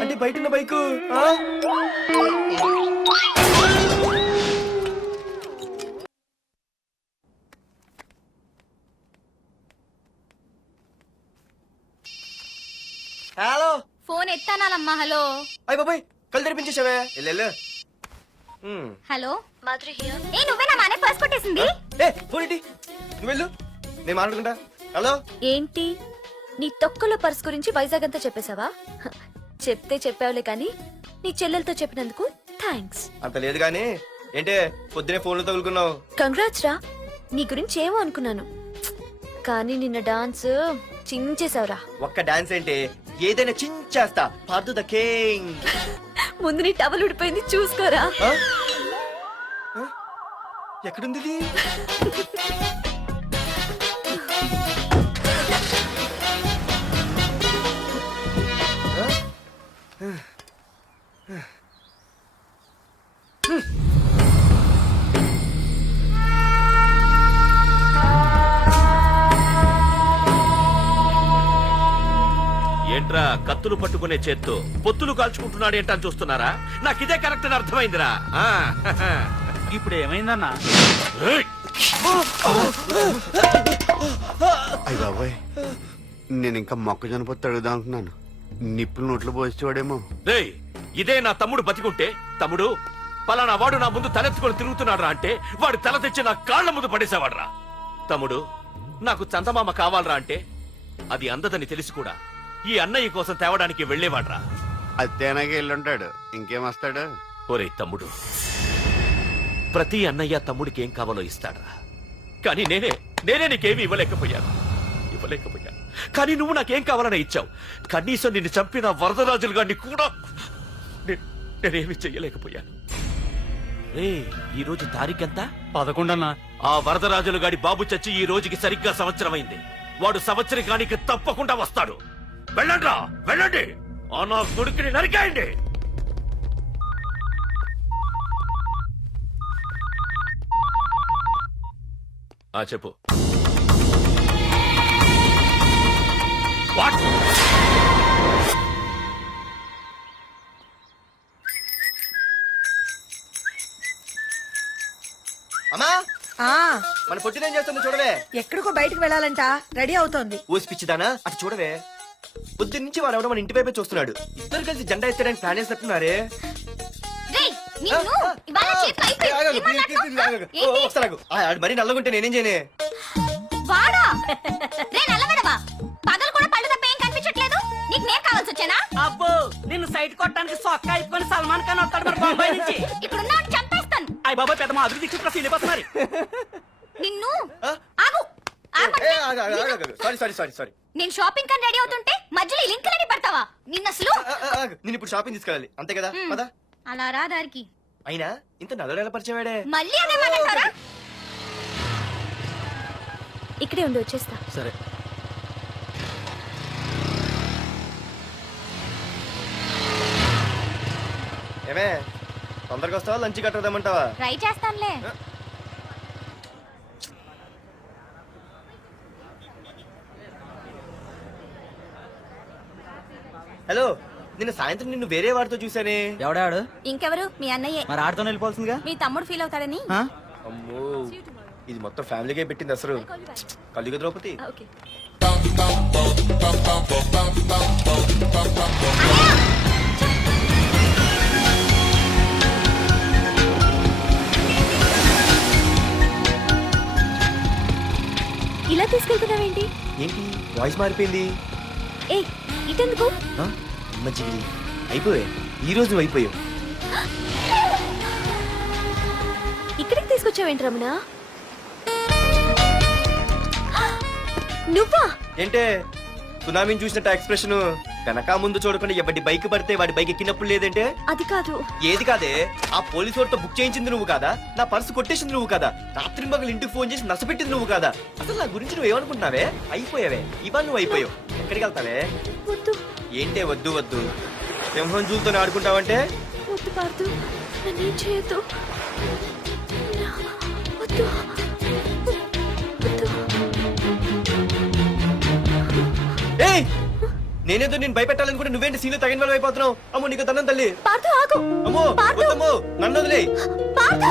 అంటే బయట ఉన్న బైకు హలో ఫోన్ ఎత్తానాలమ్మా. హలో అయ్య బాబాయ్ కళ్ళు తెరిపించేసావే. Hello Madhuri here. ఏ నువ్వేనా మానే పర్స్ కొట్టేసింది? ఏ ఫోన్ ఏంటి, నువ్వు వెళ్ళు, నేను మాట్లాడుకుంటా. హలో ఏంటి నీ తొక్కల పర్స్ గురించి వైజాగ్ అంతా చెప్పేశావా? చెప్తే చెప్పావులే కానీ నీ చెల్లెలతో చెప్పినందుకు థ్యాంక్స్. అంత లేదు కానీ ఏంటే పొద్దునే ఫోన్లో తగులుకున్నావు. కంగ్రాట్స్ రా, నీ గురించి ఏమో అనుకున్నాను కానీ నిన్న డాన్స్ చించేశావురా. ఒక్క డాన్స్ ఏంటి, ఏదైనా చించేస్తా. Pardhu the king. ముందు నీ టవల్ ఉడిపోయింది చూసుకోరా. ఎక్కడుంది ఇది? ఏంట్రా కత్తులు పట్టుకునే చేత్తో పొత్తులు కాల్చుకుంటున్నాడు ఏంటని చూస్తున్నారా? నాకు ఇదే కరెక్ట్ అని అర్థమైందిరా. ఇప్పుడు ఏమైందన్నా? ఏయ్! అయ్య బాబాయ్, నేను ఇంకా మొక్కజొన్న పొత్తు అడుగుదాం అనుకున్నాను. నిప్పులు నోట్లో పోసేవాడేమో. రేయ్, ఇదే నా తమ్ముడు బతికుంటే, తమ్ముడు పలానా వాడు నా ముందు తలెత్తుకొని తిరుగుతున్నాడు అంటే వాడు తల తెచ్చి నా కాళ్ల ముందు పడేసేవాడ్రా. తమ్ముడు నాకు చందమామ కావాలరా అంటే అది అందదని తెలిసి కూడా ఈ అన్నయ్య కోసం తేవడానికి వెళ్లేవాడ్రా. అత్తేనాగే వెళ్ళుంటాడు, ఇంకేం వస్తాడు? ఒరే తమ్ముడు, ప్రతి అన్నయ్య తమ్ముడికి ఏం కావాలో ఇస్తాడ్రా. కానీ నేనే నీకేమీ ఇవ్వలేకపోయాను. కానీ నువ్వు నాకేం కావాలని ఇచ్చావు. కనీసం నిన్ను చంపిన వరదరాజులు గారిని కూడా నేనేమి చెయ్యలేకపోయాను. రే, ఈ రోజు తారీఖెంత? 11 అన్నా. ఆ వరదరాజులు గాడి బాబు చచ్చి ఈ రోజుకి సరిగ్గా సంవత్సరమైంది. వాడు సంవత్సరికానికి తప్పకుండా వస్తాడు. వెళ్ళండ్రా, వెళ్ళండి. ఆ నా కొడుకుని నరికేయండి. చెప్పు. వాట్? అమ్మా ఆ మన పొట్టినేం చేస్తుంది చూడవే. ఎక్కడికో బయటకు వెళ్ళాలంట, రెడీ అవుతోంది. ఊసి పిచ్చిదానా, అటు చూడవే. పొద్దున్న నుంచి వాడు ఎవడో మన ఇంటి వైపే చూస్తున్నాడు. ఇద్దరు కలిసి జెండా ఎత్తడానికి ప్లాన్ వేసినట్టున్నారే. మరి నల్లగుంటే నేనేం చేయనే? అబ్బో నిన్ను సైట్ కొట్టడానికి సొక్క అయిపోయి సల్మాన్ ఖాన్ వస్తాడు మరి బొంబాయి నుంచి. అయ్య బాబా పెద్ద మా అభివృద్ధి చుట్టూ సీలిపోతున్నారు. సారీ. నేను షాపింగ్ కని రెడీ అవుతుంటే మధ్యలో లింక్ రెడీ పడతావా? నిన్న అసలు నేను ఇప్పుడు షాపింగ్ తీసుకెళ్ళాలి అంతే కదా. పదా అలా రా దారికి. అయినా ఇంత నల్లడేలా పరిచయం వాడే. మళ్ళీ అదే మాట్లాడతారా? ఇక్కడే ఉండి వచ్చేస్తా. సరే. ఏమే తొందరగా వస్తావా, లంచ్ కట్టదామంటావా? ట్రై చేస్తానులే. హలో, నిన్న సాయంత్రం నిన్ను వేరే వాడితో చూసానే. ఎవడాడు? ఇంకెవరు? మీ అన్నయ్యే. మరి ఆడుతో వెళ్ళిపోవాల్సిందిగా. మీ తమ్ముడు ఫీల్ అవుతాడని. అమ్మో, ఇది మొత్తం ఫ్యామిలీకే పెట్టింది అసలు. కలియుగ ద్రౌపది. ఓకే. ఇలా తీసుకెళ్తున్నావేంటి? ఏంటి వాయిస్ మారిపోయింది? ఏ ఇటెందుకు? మజ్జిగి అయిపోయా, ఈ రోజు అయిపోయావు. ఇక్కడికి తీసుకొచ్చా వచ్చావేంటి రమణ? నువ్వా? ఏంటే సునామీని చూసినట్టు ఎక్స్ప్రెషన్ వెనక ముందు చూడకుండా ఎవడి బైక్ పడితే వాడి బైక్ ఎక్కినప్పుడు లేదంటే అది కాదు. ఏది కాదే ఆ పోలీసు వాడితో బుక్ చేయించింది నువ్వు కాదా, నా పర్సు కొట్టేసింది నువ్వు కాదా, రాత్రి మగలు ఇంటికి ఫోన్ చేసి నష్టపెట్టింది నువ్వు కాదా, అసలు నా గురించి నువ్వు ఏమనుకుంటున్నావే? అయిపోయావే, ఇవాళ నువ్వు అయిపోయావు. ఎక్కడికి వెళ్తావే? వద్దు ఏంటే వద్దు వద్దు, సింహం జూలతో ఆడుకుంటావంటే? వద్దు పార్దు, నన్నేం చేయొద్దు. వద్దు వద్దు. ఏయ్ నేనేదో నేను భయపెట్టాలనుకుంటే నువ్వేంటి సీన్లో తగిన వాళ్ళు అయిపోతున్నావు? అమ్మో నీకు దండం తల్లి. పార్దు ఆగు. అమ్మో వద్దమ్మో, నన్ను వదిలే. పార్దు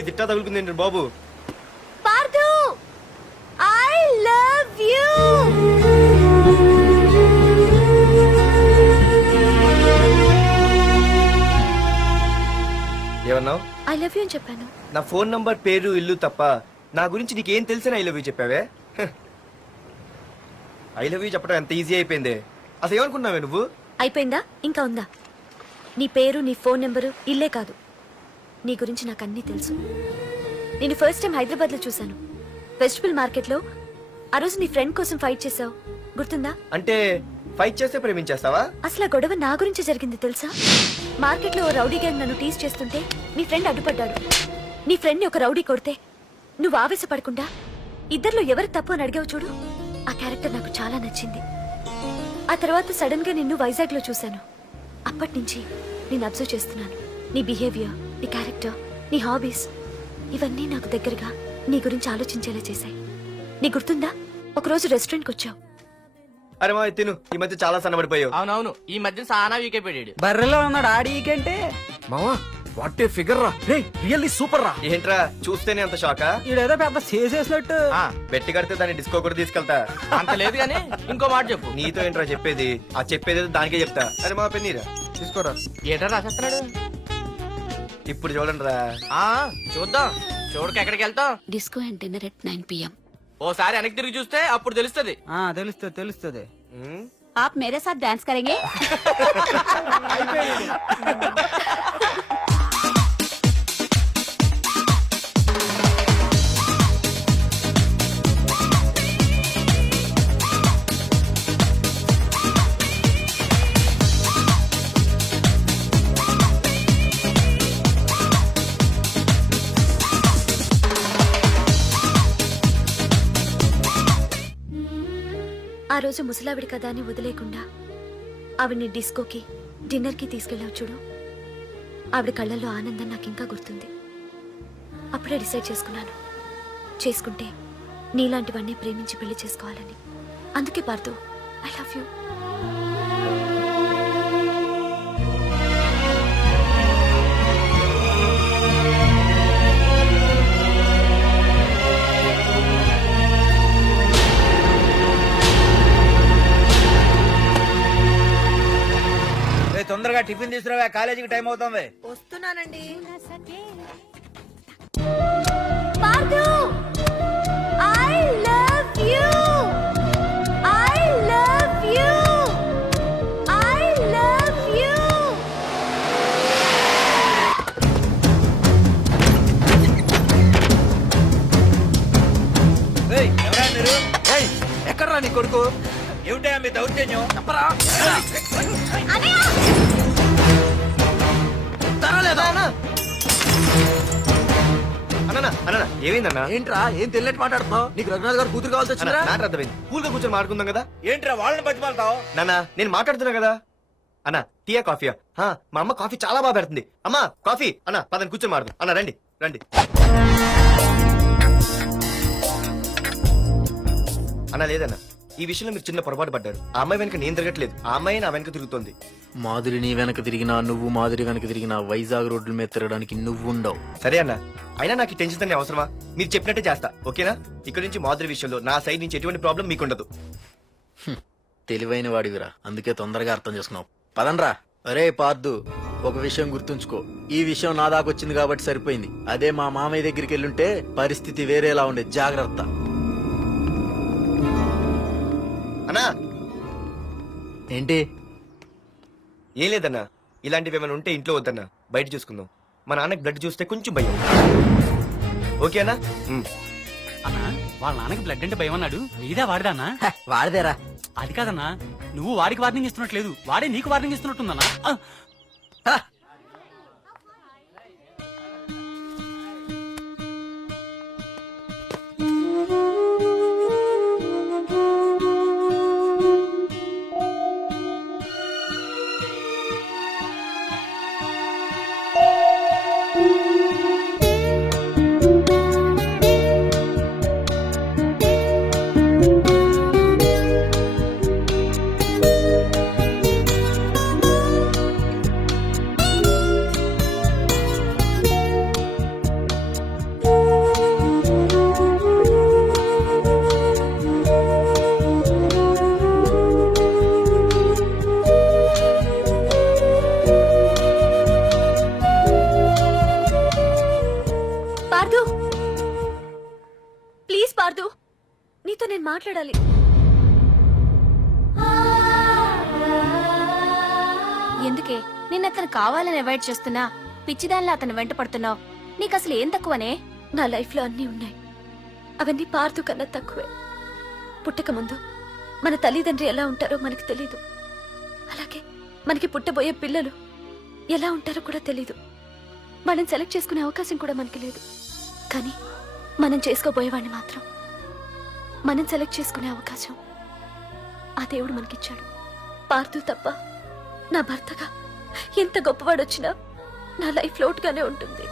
ఇది ఇట్టా తగులుకుంది బాబు. Pardhu, I love you. ఏమన్నావు? ఐ లవ్ యూ అని చెప్పాను. నా ఫోన్ నంబర్, పేరు, ఇల్లు తప్ప నా గురించి నీకేం తెలిసిన ఐ లవ్ యూ చెప్పావే? ఐ లవ్ యూ చెప్పడం ఎంత ఈజీ అయిపోయింది. అసలు ఏమనుకున్నావే నువ్వు? అయిపోయిందా? ఇంకా ఉందా? నీ పేరు, నీ ఫోన్ నెంబరు, ఇల్లే కాదు, నీ గురించి నాకు అన్నీ తెలుసు. నేను ఫస్ట్ టైం హైదరాబాద్ లో చూశాను, వెజిటబుల్ మార్కెట్ లో. ఆ రోజు నీ ఫ్రెండ్ కోసం ఫైట్ చేసావు, గుర్తుందా? అంటే ఫైట్ చేస్తే ప్రేమించేస్తావా? అసలు ఆ గొడవ నా గురించి జరిగింది తెలుసా? మార్కెట్ లో ఓ రౌడీ గ్యాంగ్ నన్ను టీజ్ చేస్తుంటే నీ ఫ్రెండ్ అడ్డుపడ్డాడు. నీ ఫ్రెండ్ ని ఒక రౌడీ కొడితే నువ్వు ఆవేశపడకుండా ఇద్దర్లో ఎవరు తప్పు అని అడిగావు చూడు, ఆ క్యారెక్టర్ నాకు చాలా నచ్చింది. ఆ తర్వాత సడన్ గా నిన్ను వైజాగ్ లో చూశాను. అప్పటి నుంచి నేను అబ్జర్వ్ చేస్తున్నాను. నీ బిహేవియర్, నీ క్యారెక్టర్, నీ హాబీస్, ఇవన్నీ నాకు దగ్గరగా నీ గురించి ఆలోచించేలా చేశాయి. నీ గుర్తుందా, ఒకరోజు రెస్టారెంట్కి వచ్చావు. అరే మా తిను, ఈ మధ్య చాలా సన్నబడిపోయావు. అవునవును, ఈ మధ్య సానా వీకే పెట్టాడు. బర్రెలో ఉన్నాడు ఆడీకంటే. మావా వాట్ ఏ ఫిగర్ రా, రే రియల్లీ సూపర్ రా. ఏంట్రా చూస్తేనే అంత షాకా? ఈడేదో పెద్ద చేసేసినట్టు. బెట్టి కడితే దాన్ని డిస్కో కూడా తీసుకెళ్తా. అంత లేదు కానీ ఇంకో మాట చెప్పు. నీతో ఏంట్రా చెప్పేది? ఆ చెప్పేది దానికే చెప్తా. అరే మా పెన్నీరా తీసుకోరా. ఏటా రాసేస్తున్నాడు? ఇప్పుడు చూడండి రా. చూద్దాం, చూడక ఎక్కడికి వెళ్తాం? Disco and dinner at 9 PM. ఓసారి వెనక్కి తిరిగి చూస్తే అప్పుడు తెలుస్తుంది. తెలుస్తుంది తెలుస్తుంది. आप मेरे साथ डांस करेंगे? ఆ రోజు ముసలావిడి కదా అని వదిలేకుండా ఆవిడ్ని డిస్కోకి, డిన్నర్కి తీసుకెళ్ళావు చూడు, ఆవిడ కళ్ళల్లో ఆనందం నాకు ఇంకా గుర్తుంది. అప్పుడే డిసైడ్ చేసుకుంటే నీలాంటివన్నీ ప్రేమించి పెళ్లి చేసుకోవాలని. అందుకే పార్దు, ఐ లవ్ యూ. తొందరగా టిఫిన్ తీసుకురావా, కాలేజీకి టైం అవుతుంది. వస్తున్నానండి. Pardhu, I love you. I love you. I love you. ఎవరా మీరు? ఎక్కడ్రా నీ కొడుకు? ఏమిటా మీ దౌర్జన్యం? చెప్పరా. అన్న ఏమైందన్నా? ఏంట్రా ఏం తెలియట్ మాట్లాడుతున్నావు? నీకు రఘునాథ్ గారు కూతురు కావాల్సి వచ్చిందా? నాకు అర్థమైంది. కూల్ గా కూర్చొని మాట్లాడుకుందాం కదా. ఏంట్రా వాళ్ళని బతిమాలతావు? నాన్న నేను మాట్లాడుతున్నా కదా. అన్న టీయా కాఫీయా? మా అమ్మ కాఫీ చాలా బాగా పెడుతుంది. అమ్మా కాఫీ. అన్న పదని కూర్చొని మాట్లాడు. అన్న రండి రండి. అన్న లేదన్న, ఈ విషయంలో మీరు చిన్న పొరపాటు పడ్డారు. ఆ అమ్మాయి వెనక నేను తిరగట్లేదు, ఆ అమ్మాయి నా వెనక తిరుగుతోంది. మాధురి నీ వెనక తిరిగినా, నువ్వు మాధురి వెనక తిరిగినా వైజాగ్ రోడ్ల మీద తిరగడానికి నువ్వు ఉండవు. సరే అన్న, అయినా నాకు ఈ టెన్షన్ అనే అవసరమా? మీరు చెప్పినట్టే చేస్తా, ఓకేనా? ఇక్కడ నుంచి మాధురి విషయంలో నా సైడ్ నుంచి ఎటువంటి ప్రాబ్లం మీకుండదు. తెలివైన వాడివిరా, అందుకే తొందరగా అర్థం చేసుకున్నావు. పదండ్రా. అరే పార్దు, ఒక విషయం గుర్తుంచుకో, ఈ విషయం నా దాకొచ్చింది కాబట్టి సరిపోయింది. అదే మా మామయ్య దగ్గరికి వెళ్ళుంటే పరిస్థితి వేరేలా ఉండేది. జాగ్రత్త. అన్నా ఏంటి? ఏం లేదన్నా, ఇలాంటివి ఏమైనా ఉంటే ఇంట్లో వద్దన్నా, బయట చూసుకుందాం. మా నాన్నకి బ్లడ్ చూస్తే కొంచెం భయం. ఓకేనా? అన్నా వాళ్ళ నాన్నకి బ్లడ్ అంటే భయం అన్నాడు, నీదా వాడిదా అన్నా? వాడదేరా. అది కాదన్నా, నువ్వు వాడికి వార్నింగ్ ఇస్తున్నట్లేదు, వాడే నీకు వార్నింగ్ ఇస్తున్నట్టుందన్నా. పార్దు, ప్లీజ్ పార్దు, నీతో నేను మాట్లాడాలి. ఎందుకే నిన్న అతను కావాలని అవాయిడ్ చేస్తున్నా పిచ్చిదానిలా అతను వెంట పడుతున్నావు? నీకు అసలు ఏం తక్కువనే? నా లైఫ్ లో అన్నీ ఉన్నాయి, అవన్నీ పార్దు కన్నా తక్కువే. పుట్టక ముందు మన తల్లిదండ్రి ఎలా ఉంటారో మనకు తెలీదు, అలాగే మనకి పుట్టబోయే పిల్లలు ఎలా ఉంటారో కూడా తెలీదు. మనం సెలెక్ట్ చేసుకునే అవకాశం కూడా మనకి లేదు. కానీ మనం చేసుకోబోయేవాడిని మాత్రం మనం సెలెక్ట్ చేసుకునే అవకాశం ఆ దేవుడు మనకిచ్చాడు. పార్దు తప్ప నా భర్తగా ఎంత గొప్పవాడొచ్చినా నా లైఫ్ లోటుగానే ఉంటుంది.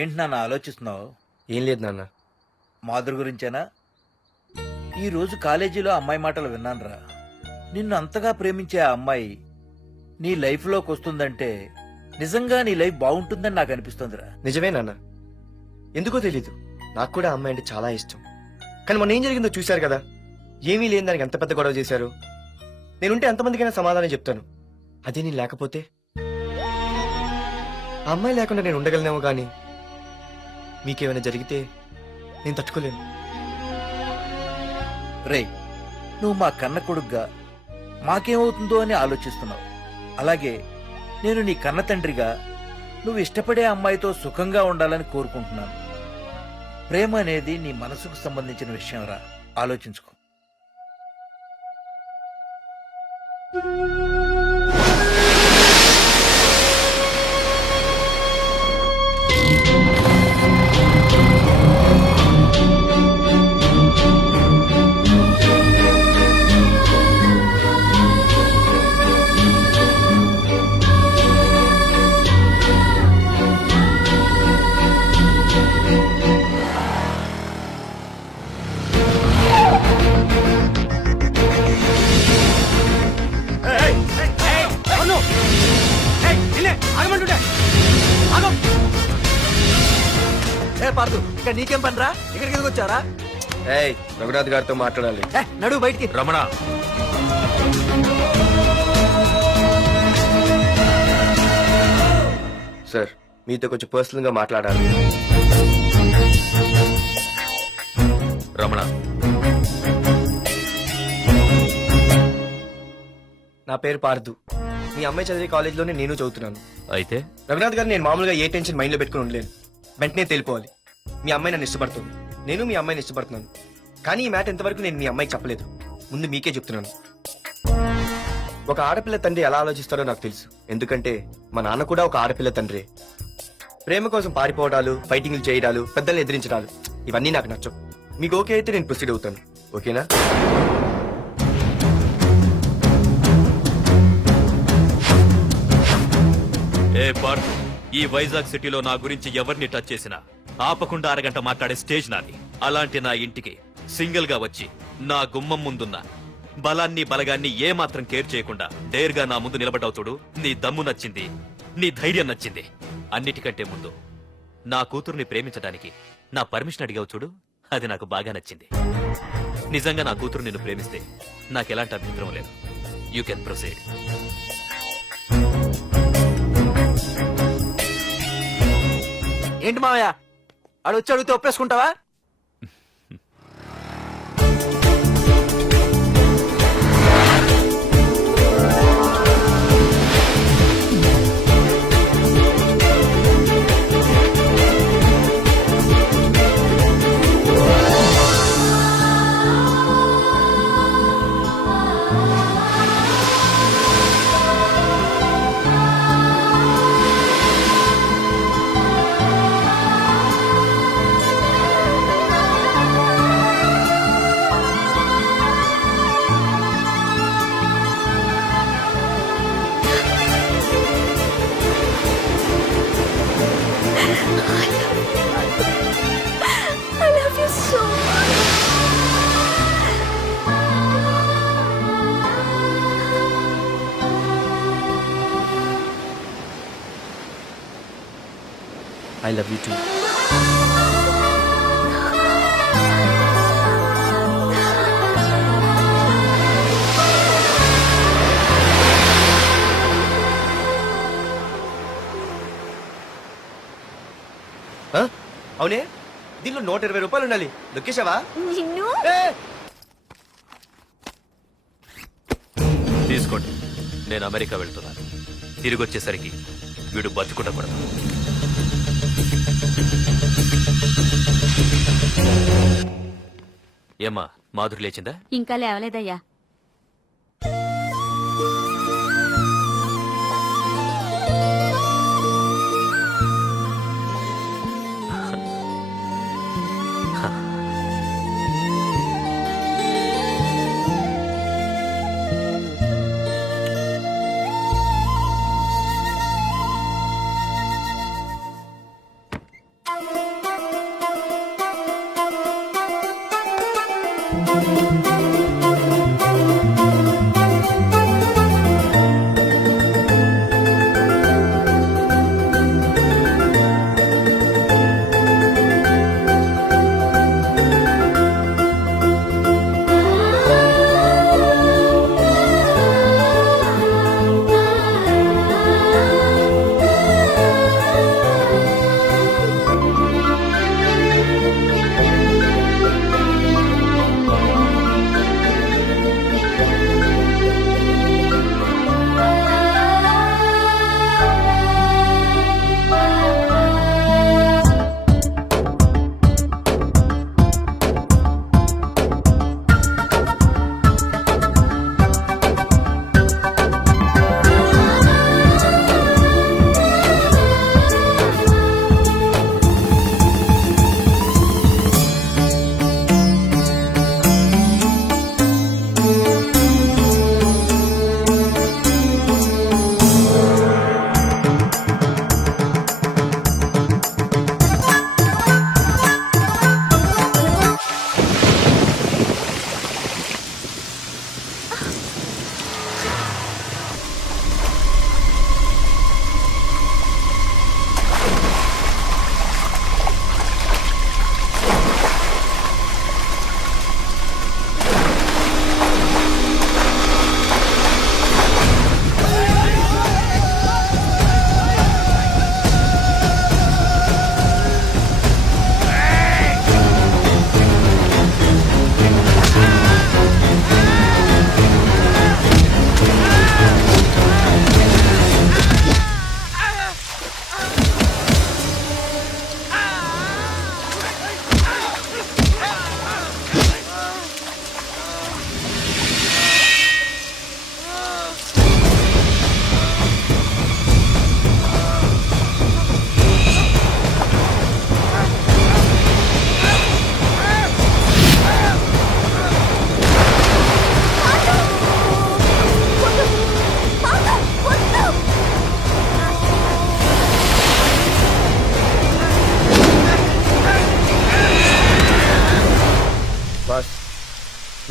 ఏంటి నాన్న ఆలోచిస్తున్నావు? ఏం లేదు నాన్న. మాధురి గురించేనా? ఈ రోజు కాలేజీలో అమ్మాయి మాటలు విన్నానురా. నిన్ను అంతగా ప్రేమించే ఆ అమ్మాయి నీ లైఫ్ లోకి వస్తుందంటే నిజంగా నీ లైఫ్ బాగుంటుందని నాకు అనిపిస్తుందిరా. నిజమే నాన్న, ఎందుకో తెలీదు, నాకు కూడా అమ్మాయి అంటే చాలా ఇష్టం. కానీ మొన్న ఏం జరిగిందో చూశారు కదా, ఏమీ లేని దానికి ఎంత పెద్ద గొడవ చేశారు. నేనుంటే ఎంతమందికైనా సమాధానం చెప్తాను, అదే నేను లేకపోతే? ఆ అమ్మాయి లేకుండా నేను ఉండగలనేమో, కానీ మీకేమైనా జరిగితే నేను తట్టుకోలేను. రేయ్, నువ్వు మా కన్న కొడుగ్గా మాకేమవుతుందో అని ఆలోచిస్తున్నావు. అలాగే నేను నీ కన్న తండ్రిగా నువ్వు ఇష్టపడే అమ్మాయితో సుఖంగా ఉండాలని కోరుకుంటున్నాను. ప్రేమ అనేది నీ మనసుకు సంబంధించిన విషయం రా, ఆలోచించుకో. పార్దు, ఇంకా నీకేం పనిరా? ఇక్కడికి ఎందుకు వచ్చారా? ఏయ్, రఘునాథ్ గారితో మాట్లాడాలి. నడు బయటికి. రమణ, సార్, మీతో కొంచెం పర్సనల్ గా మాట్లాడాలి. రమణ, నా పేరు పార్దు. మీ అమ్మాయి చదివే కాలేజ్లోనే నేను చదువుతున్నాను. అయితే రఘునాథ్ గారు, నేను మామూలుగా ఏ టెన్షన్ మైండ్ లో పెట్టుకుని ఉండలేను. వెంటనే తెలిపోవాలి. మీ అమ్మాయి నన్ను ఇష్టపడుతుంది, నేను మీ అమ్మాయిని ఇష్టపడుతున్నాను. కానీ ఈ మ్యాటర్ ఎంతవరకు నేను మీ అమ్మాయికి చెప్పలేదు. ముందు మీకే చెప్తున్నాను. ఒక ఆడపిల్ల తండ్రి ఎలా ఆలోచిస్తారో నాకు తెలుసు, ఎందుకంటే మా నాన్న కూడా ఒక ఆడపిల్ల తండ్రి. ప్రేమ కోసం పారిపోవడాలు, ఫైటింగ్లు చేయడాలు, పెద్దల్ని ఎదిరించడాలు, ఇవన్నీ నాకు నచ్చవు. మీకు ఓకే అయితే నేను ప్రొసీడ్ అవుతాను. ఓకేనా? ఏ పార్ట్, ఈ వైజాగ్ సిటీలో నా గురించి ఎవరిని టచ్ చేసినా ఆపకుండా అరగంట మాట్లాడే స్టేజ్ నాది. అలాంటి నా ఇంటికి సింగిల్ గా వచ్చి నా గుమ్మం ముందున్న బలాన్ని బలగాన్ని ఏమాత్రం కేర్ చేయకుండా డేర్ గా నా ముందు నిలబడ్డావు చూడు. నీ దమ్ము నచ్చింది, నీ ధైర్యం నచ్చింది. అన్నిటికంటే ముందు నా కూతుర్ని ప్రేమించడానికి నా పర్మిషన్ అడిగావు చూడు, అది నాకు బాగా నచ్చింది. నిజంగా నా కూతురు నిన్ను ప్రేమిస్తే నాకెలాంటి అభ్యంతరం లేదు. You can proceed. ఏంటి మావయ్య ఆడు వచ్చి అడిగితే ఒప్పేసుకుంటావా? I love you so much. I love you two. అవునే, దీనిలో 120 రూపాయలు ఉండాలి. దొక్కేశావా? నిన్ను తీసుకోండి. నేను అమెరికా వెళ్తున్నాను. తిరిగి వచ్చేసరికి వీడు బతుకుండకూడదు. ఏమ్మా, మాధురి లేచిందా? ఇంకా లేవలేదయ్యా.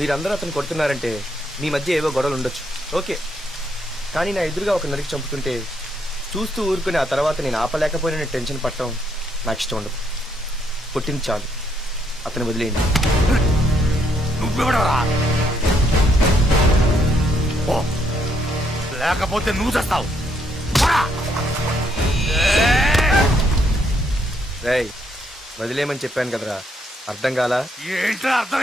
మీరందరూ అతను కొడుతున్నారంటే మీ మధ్య ఏవో గొడవలు ఉండొచ్చు, ఓకే. కానీ నా ఎదురుగా ఒక నరికి చంపుతుంటే చూస్తూ ఊరుకుని ఆ తర్వాత నేను ఆపలేకపోయిన టెన్షన్ పట్టడం నాకు ఇష్టం ఉండదు. కొట్టింది చాలు, అతను వదిలేయండి. నువ్వెవడరా? ఓ, లేకపోతే నువ్వు చేస్తావు. రేయ్ వదిలేయమని చెప్పాను కదరా, అర్థం కాలా? ఏంట్రా అర్థం?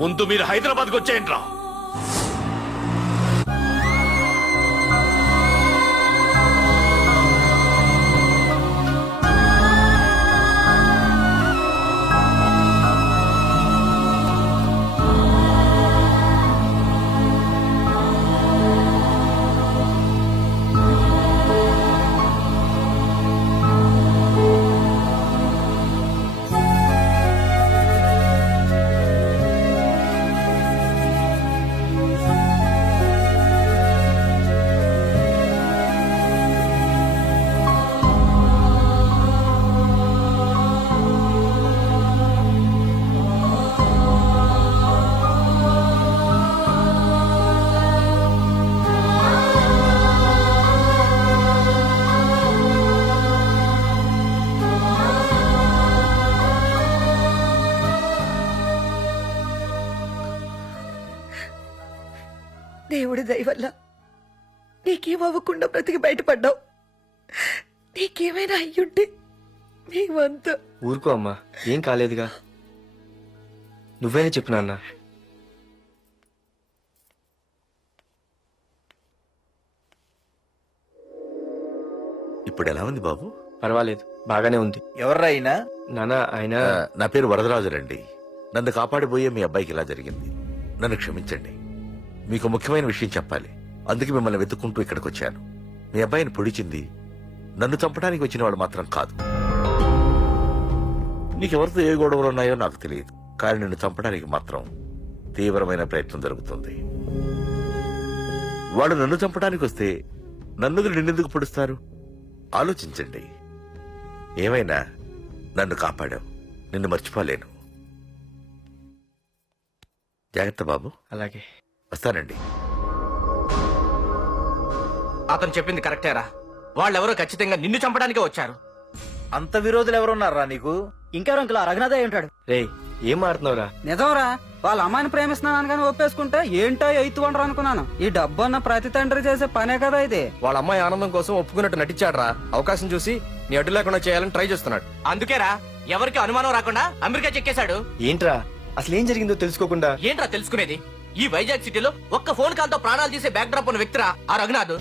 ముందు మీరు హైదరాబాద్కి వచ్చేయండి రా. దేవుడి దయ వల్ల నీకేం అవ్వకుండా బ్రతికి బయటపడ్డావు. నీకేమైనా అయ్యుంటే మేమంతా. ఊరుకో అమ్మా, ఏం కాలేదుగా. నువ్వేనే చెప్పు నాన్న. ఇప్పుడు ఎలా ఉంది బాబు? పర్వాలేదు, బాగానే ఉంది. ఎవర్రా అయినా? నాన్న ఆయన నా పేరు వరదరాజులండి. నన్ను కాపాడిపోయే మీ అబ్బాయికి ఇలా జరిగింది. నన్ను క్షమించండి. మీకు ముఖ్యమైన విషయం చెప్పాలి. అందుకే మిమ్మల్ని వెతుక్కుంటూ ఇక్కడికి వచ్చాను. మీ అబ్బాయిని పొడిచింది నన్ను చంపడానికి వచ్చిన వాడు మాత్రం కాదు. నీకెవరితో ఏ గొడవలు ఉన్నాయో నాకు తెలియదు, కానీ నిన్ను చంపడానికి మాత్రం తీవ్రమైన ప్రయత్నం జరుగుతుంది. వాడు నన్ను చంపడానికి వస్తే నన్ను నిన్నెందుకు పొడుస్తారు? ఆలోచించండి. ఏమైనా నన్ను కాపాడావు, నిన్ను మర్చిపోలేను. జాగ్రత్త బాబు. అలాగే వస్తానండి. అతను చెప్పింది కరెక్టేరా. వాళ్ళెవరో ఖచ్చితంగా నిన్ను చంపడానికే వచ్చారు. అంత విరోధులు ఎవరున్నారా నీకు? ఇంకెవరు అంకుల్ రఘునాథే ఉంటాడు. రేయ్ ఏం ఆడుతున్నావురా? నిజంరా, వాళ్ళ అమ్మాయిని ప్రేమిస్తున్నాను కానీ ఒప్పేసుకుంటే ఏంటో ఎయిత్ వండరు అనుకున్నాను. ఈ డబ్బు అన్న ప్రతి తండ్రి చేసే పనే కదా ఇది. వాళ్ళ అమ్మాయి ఆనందం కోసం ఒప్పుకున్నట్టు నటించాడురా. అవకాశం చూసి నీ అడ్డు లేకుండా చేయాలని ట్రై చేస్తున్నాడు. అందుకేరా ఎవరికి అనుమానం రాకుండా అమెరికా చెక్కేశాడు. ఏంట్రా అసలు ఏం జరిగిందో తెలుసుకోకుండా? ఏంట్రా తెలుసుకునేది? ఈ వైజాగ్ సిటీలో ఒక్క ఫోన్ కాల్ తో ప్రాణాలు తీసే బ్యాక్ డ్రాప్ ఉన్న వ్యక్తిరా ఆ రఘునాథ్.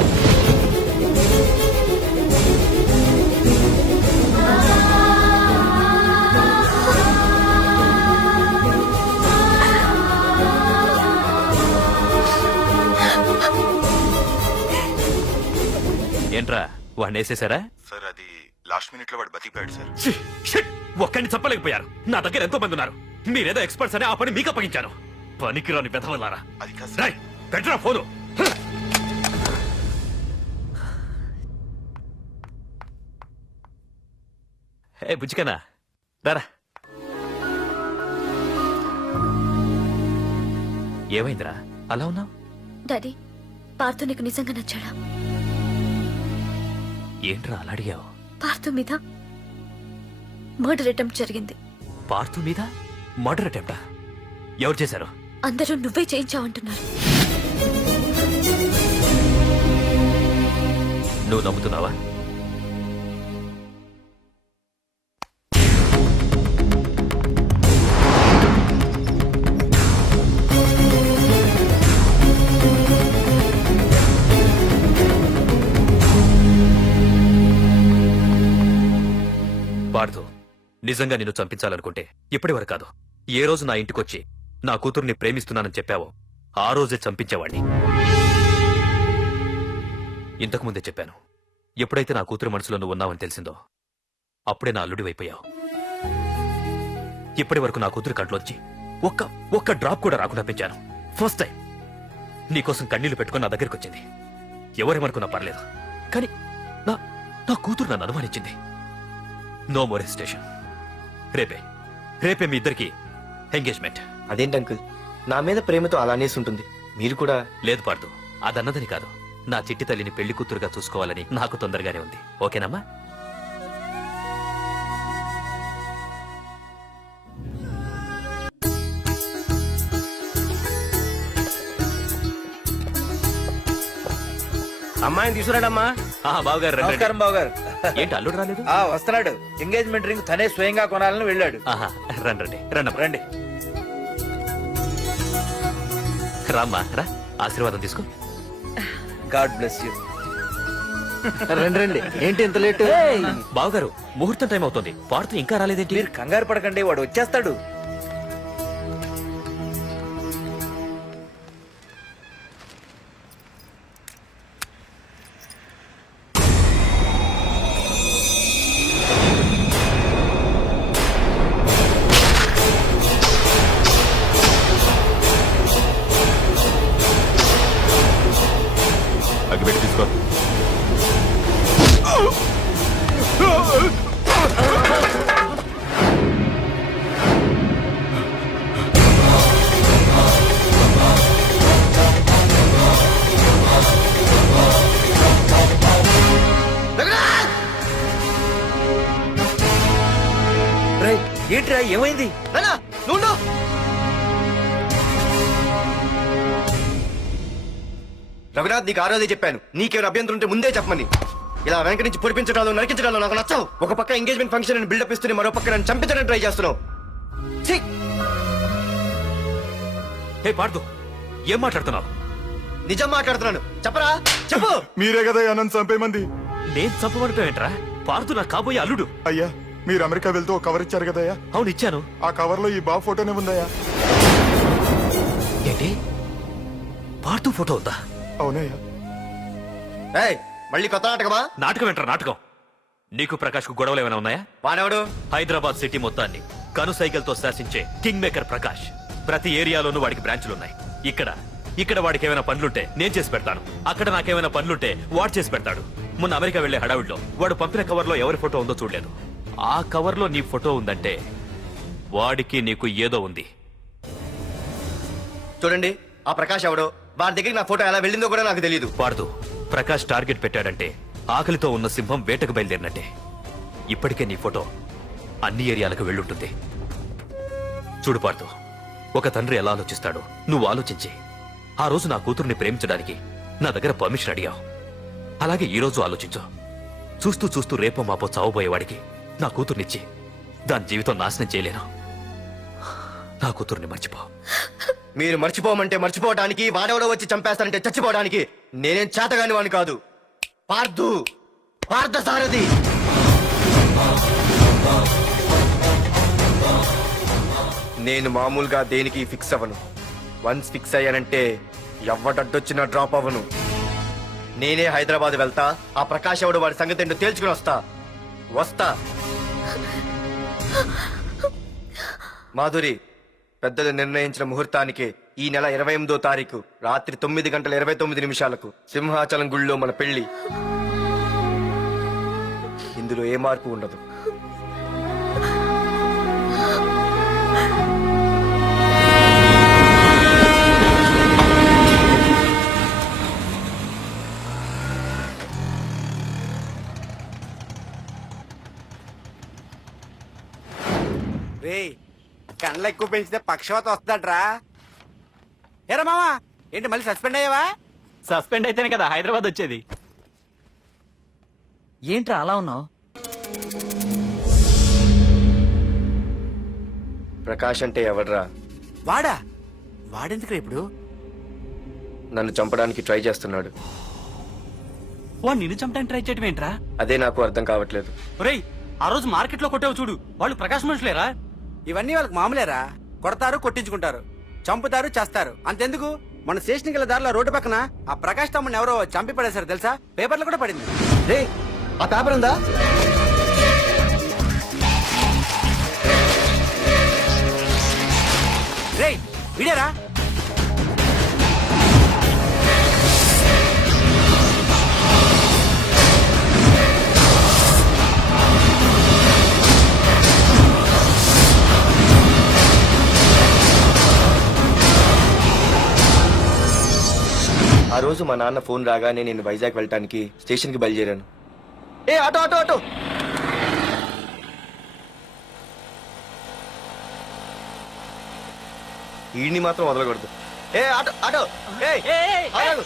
ఏంట్రా వాడిని వేసేసారా? సార్ అది లాస్ట్ మినిట్ లో వాడు బతికిపోయాడు సార్. ఒక్కడిని చెప్పలేకపోయారు. నా దగ్గర ఎంతో మంది ఉన్నారు. మీరేదో ఎక్స్పర్ట్స్ అని ఆ పని మీకు అప్పగించాను. పనికిరాని వెధవలారా. అది కాదు రేయ్, పెట్టరా ఫోను. ఏ బుజ్జికనా రారా. ఏమైందిరా అలా ఉన్నావు? డాడీ, పార్థు నీకు నిజంగా నచ్చాడా? ఏంట్రా అలా అడిగావు? పార్థు మీద మర్డర్ అటెంప్ట్ జరిగింది. పార్థు మీద మర్డర్ అటెంప్టా? ఎవరు చేశారు? అందరూ నువ్వే చేయించావంటున్నారు. నువ్వు నమ్ముతున్నావా? పార్థు, నిజంగా నిన్ను చంపించాలనుకుంటే ఇప్పటి వరకు కాదు, ఏ రోజు నా ఇంటికొచ్చి నా కూతుర్ని ప్రేమిస్తున్నానని చెప్పావో ఆ రోజే చంపించేవాణ్ణి. ఇంతకుముందే చెప్పాను, ఎప్పుడైతే నా కూతురు మనసులో నువ్వు ఉన్నావని తెలిసిందో అప్పుడే నా అల్లుడి వైపోయావు. ఇప్పటి వరకు నా కూతురు కంట్లోంచి ఒక్క డ్రాప్ కూడా రాకుండా పెంచాను. ఫస్ట్ టైం నీకోసం కన్నీళ్లు పెట్టుకుని నా దగ్గరికి వచ్చింది. ఎవరేమనుకున్నా పర్లేదు, కానీ నా కూతురు నన్ను అనుమానించింది. No more hesitation. రేపే మీ ఇద్దరికి ఎంగేజ్మెంట్. అదేంటి అంకుల్, నా మీద ప్రేమతో అలానేసి ఉంటుంది. మీరు కూడా? లేదు పార్థు, అదన్నదని కాదు. నా చిట్టి తల్లిని పెళ్లి కూతురుగా చూసుకోవాలని నాకు తొందరగానే ఉంది. ఓకేనమ్మా? అమ్మాయిని తీసుకురాడమ్మా. బావగారు రండి. నమస్కారం బావగారు. ఏంటి అల్లుడు రాలేదు? వస్తున్నాడు. ఎంగేజ్మెంట్ రింగ్ తనే స్వయంగా కొనాలని వెళ్ళాడు. రండి రండి రండి. రామ్మా రా, ఆశీర్వాదం తీసుకో. God bless you. రండి. ఏంటి ఇంత లేట్? బావగారు, ముహూర్తం టైం అవుతుంది. పార్థు ఇంకా రాలేదేంటి? మీరు కంగారు పడకండి, వాడు వచ్చేస్తాడు. అగ్గిపెట్టి తీసుకో. ఏంట్రా ఏమైంది? రఘునాథ్, నీకు ఆ రోజే చెప్పాను, నీకేమైనా అభ్యంతరం ఉంటే ముందే చెప్పమని. ఇలా వెనక నుంచి పొడిపించడాలు నరికించడాలు నాకు నచ్చవు. ఒక పక్క ఎంగేజ్మెంట్ ఫంక్షన్ బిల్డప్ ఇస్తూనే మరో పక్క నన్ను చంపించడానికి ట్రై చేస్తున్నావు. హే పార్థు, ఏం మాట్లాడుతున్నావు? నిజం మాట్లాడుతున్నాను. చెప్పరా, చెప్పు. మీరే కదా నన్ను చంపేమంది. నేను చంపబడటం ఏంట్రా? పార్థు నా కాబోయే అల్లుడు. అయ్యా, మీరు అమెరికా వెళ్తూ ఒక కవర్ ఇచ్చారు కదయ్యా. అవును ఇచ్చాను. ఆ కవర్ లో ఈ బాబు ఫోటోనే ఉందయ్యా. ఏంటి ఏంటి పార్తు ఫోటో ఉందా? అవునయ్యా. ఏయ్, మళ్ళీ కొత్త నాటకమా? నాటకం ఏంట్రా నాటకం? నీకు ప్రకాష్ కు గొడవలు ఏమైనా ఉన్నాయా? వాడెవడు? హైదరాబాద్ సిటీ మొత్తాన్ని కను సైకిల్తో శాసించే కింగ్ మేకర్ ప్రకాష్. ప్రతి ఏరియాలోనూ వాడికి బ్రాంచులున్నాయి. ఇక్కడ వాడికి ఏమైనా పనులుంటే నేను చేసి పెడతాను, అక్కడ నాకేమైనా పనులుంటే వాడు చేసి పెడతాడు. మొన్న అమెరికా వెళ్లే హడావిడిలో వాడు పంపిన కవర్లో ఎవరి ఫోటో ఉందో చూడలేదు. ఆ కవర్లో నీ ఫోటో ఉందంటే వాడికి నీకు ఏదో ఉంది. చూడండి, ఆ ప్రకాష్ ఎవడో, వాడి దగ్గరికి నా ఫోటో ఎలా వెళ్ళిందో కూడా నాకు తెలియదు. పార్దు, ప్రకాష్ టార్గెట్ పెట్టాడంటే ఆకలితో ఉన్న సింహం వేటకు బయలుదేరినట్టే. ఇప్పటికే నీ ఫోటో అన్ని ఏరియాలకు వెళ్ళుంటుంది. చూడు పార్దు, ఒక తండ్రి ఎలా ఆలోచిస్తాడో నువ్వు ఆలోచించి ఆ రోజు నా కూతుర్ని ప్రేమించడానికి నా దగ్గర పర్మిషన్ అడిగావు. అలాగే ఈ రోజు ఆలోచించు. చూస్తూ చూస్తూ రేపో మాపో చావబోయేవాడికి నా కూతుర్నిచ్చి దాని జీవితం నాశనం చేయలేను. నా కూతుర్ని మర్చిపో. మీరు మర్చిపోమంటే మర్చిపోవడానికి, వాడెవడో వచ్చి చంపేస్తానంటే చచ్చిపోవడానికి నేనేం చేతగాని వాడిని కాదు. పార్థ సారథి. నేను మామూలుగా దేనికి ఫిక్స్ అవ్వను. వన్స్ ఫిక్స్ అయ్యానంటే ఎవ్వడడ్డొచ్చినా డ్రాప్ అవ్వను. నేనే హైదరాబాద్ వెళ్తా, ఆ ప్రకాష్ ఎవడు వాడి సంగతి ఏంటో తేల్చుకుని వస్తా. మాధురి, పెద్దలు నిర్ణయించిన ముహూర్తానికి ఈ నెల 28వ తారీఖు రాత్రి 9:29 సింహాచలం గుళ్ళో మన పెళ్లి. ఇందులో ఏ మార్పు ఉండదు. రే, కండ్లు ఎక్కువ పెంచితే పక్షవాత వస్తుందట్రా. ఏరా మావా, ఏంటి మళ్ళీ సస్పెండ్ అయ్యావా? సస్పెండ్ అయితేనే కదా హైదరాబాద్ వచ్చేది. ఏంట్రా అలా ఉన్నావు? ప్రకాష్ అంటే ఎవడ్రా? వాడెందుకు ఇప్పుడు నన్ను చంపడానికి ట్రై చేస్తున్నాడు. వాడు నిన్ను చంపడానికి ట్రై చేయడం ఏంట్రా? అదే నాకు అర్థం కావట్లేదు. ఒరేయ్, ఆ రోజు మార్కెట్ లో కొట్టావు చూడు, వాళ్ళు ప్రకాశ్ మనుషులేరా? ఇవన్నీ వాళ్ళకి మామూలేరా. కొడతారు, కొట్టించుకుంటారు, చంపుతారు, చేస్తారు. అంతెందుకు, మన స్టేషన్ కి దారిలో రోడ్డు పక్కన ఆ ప్రకాష్ తమ్ముని ఎవరో చంపి పడేశారు తెలుసా? పేపర్లు కూడా పడింది. రే, ఆ పేపర్ ఉందా? రే, విడారా? ఆ రోజు మా నాన్న ఫోన్ రాగానే నేను వైజాగ్ వెళ్ళటానికి స్టేషన్ కి బయలుదేరాను. ఏ ఆటో ఆటో ఆటో! ఈడిని మాత్రం వదలకూడదు. ఏ ఆటో ఆటో! ఆగు.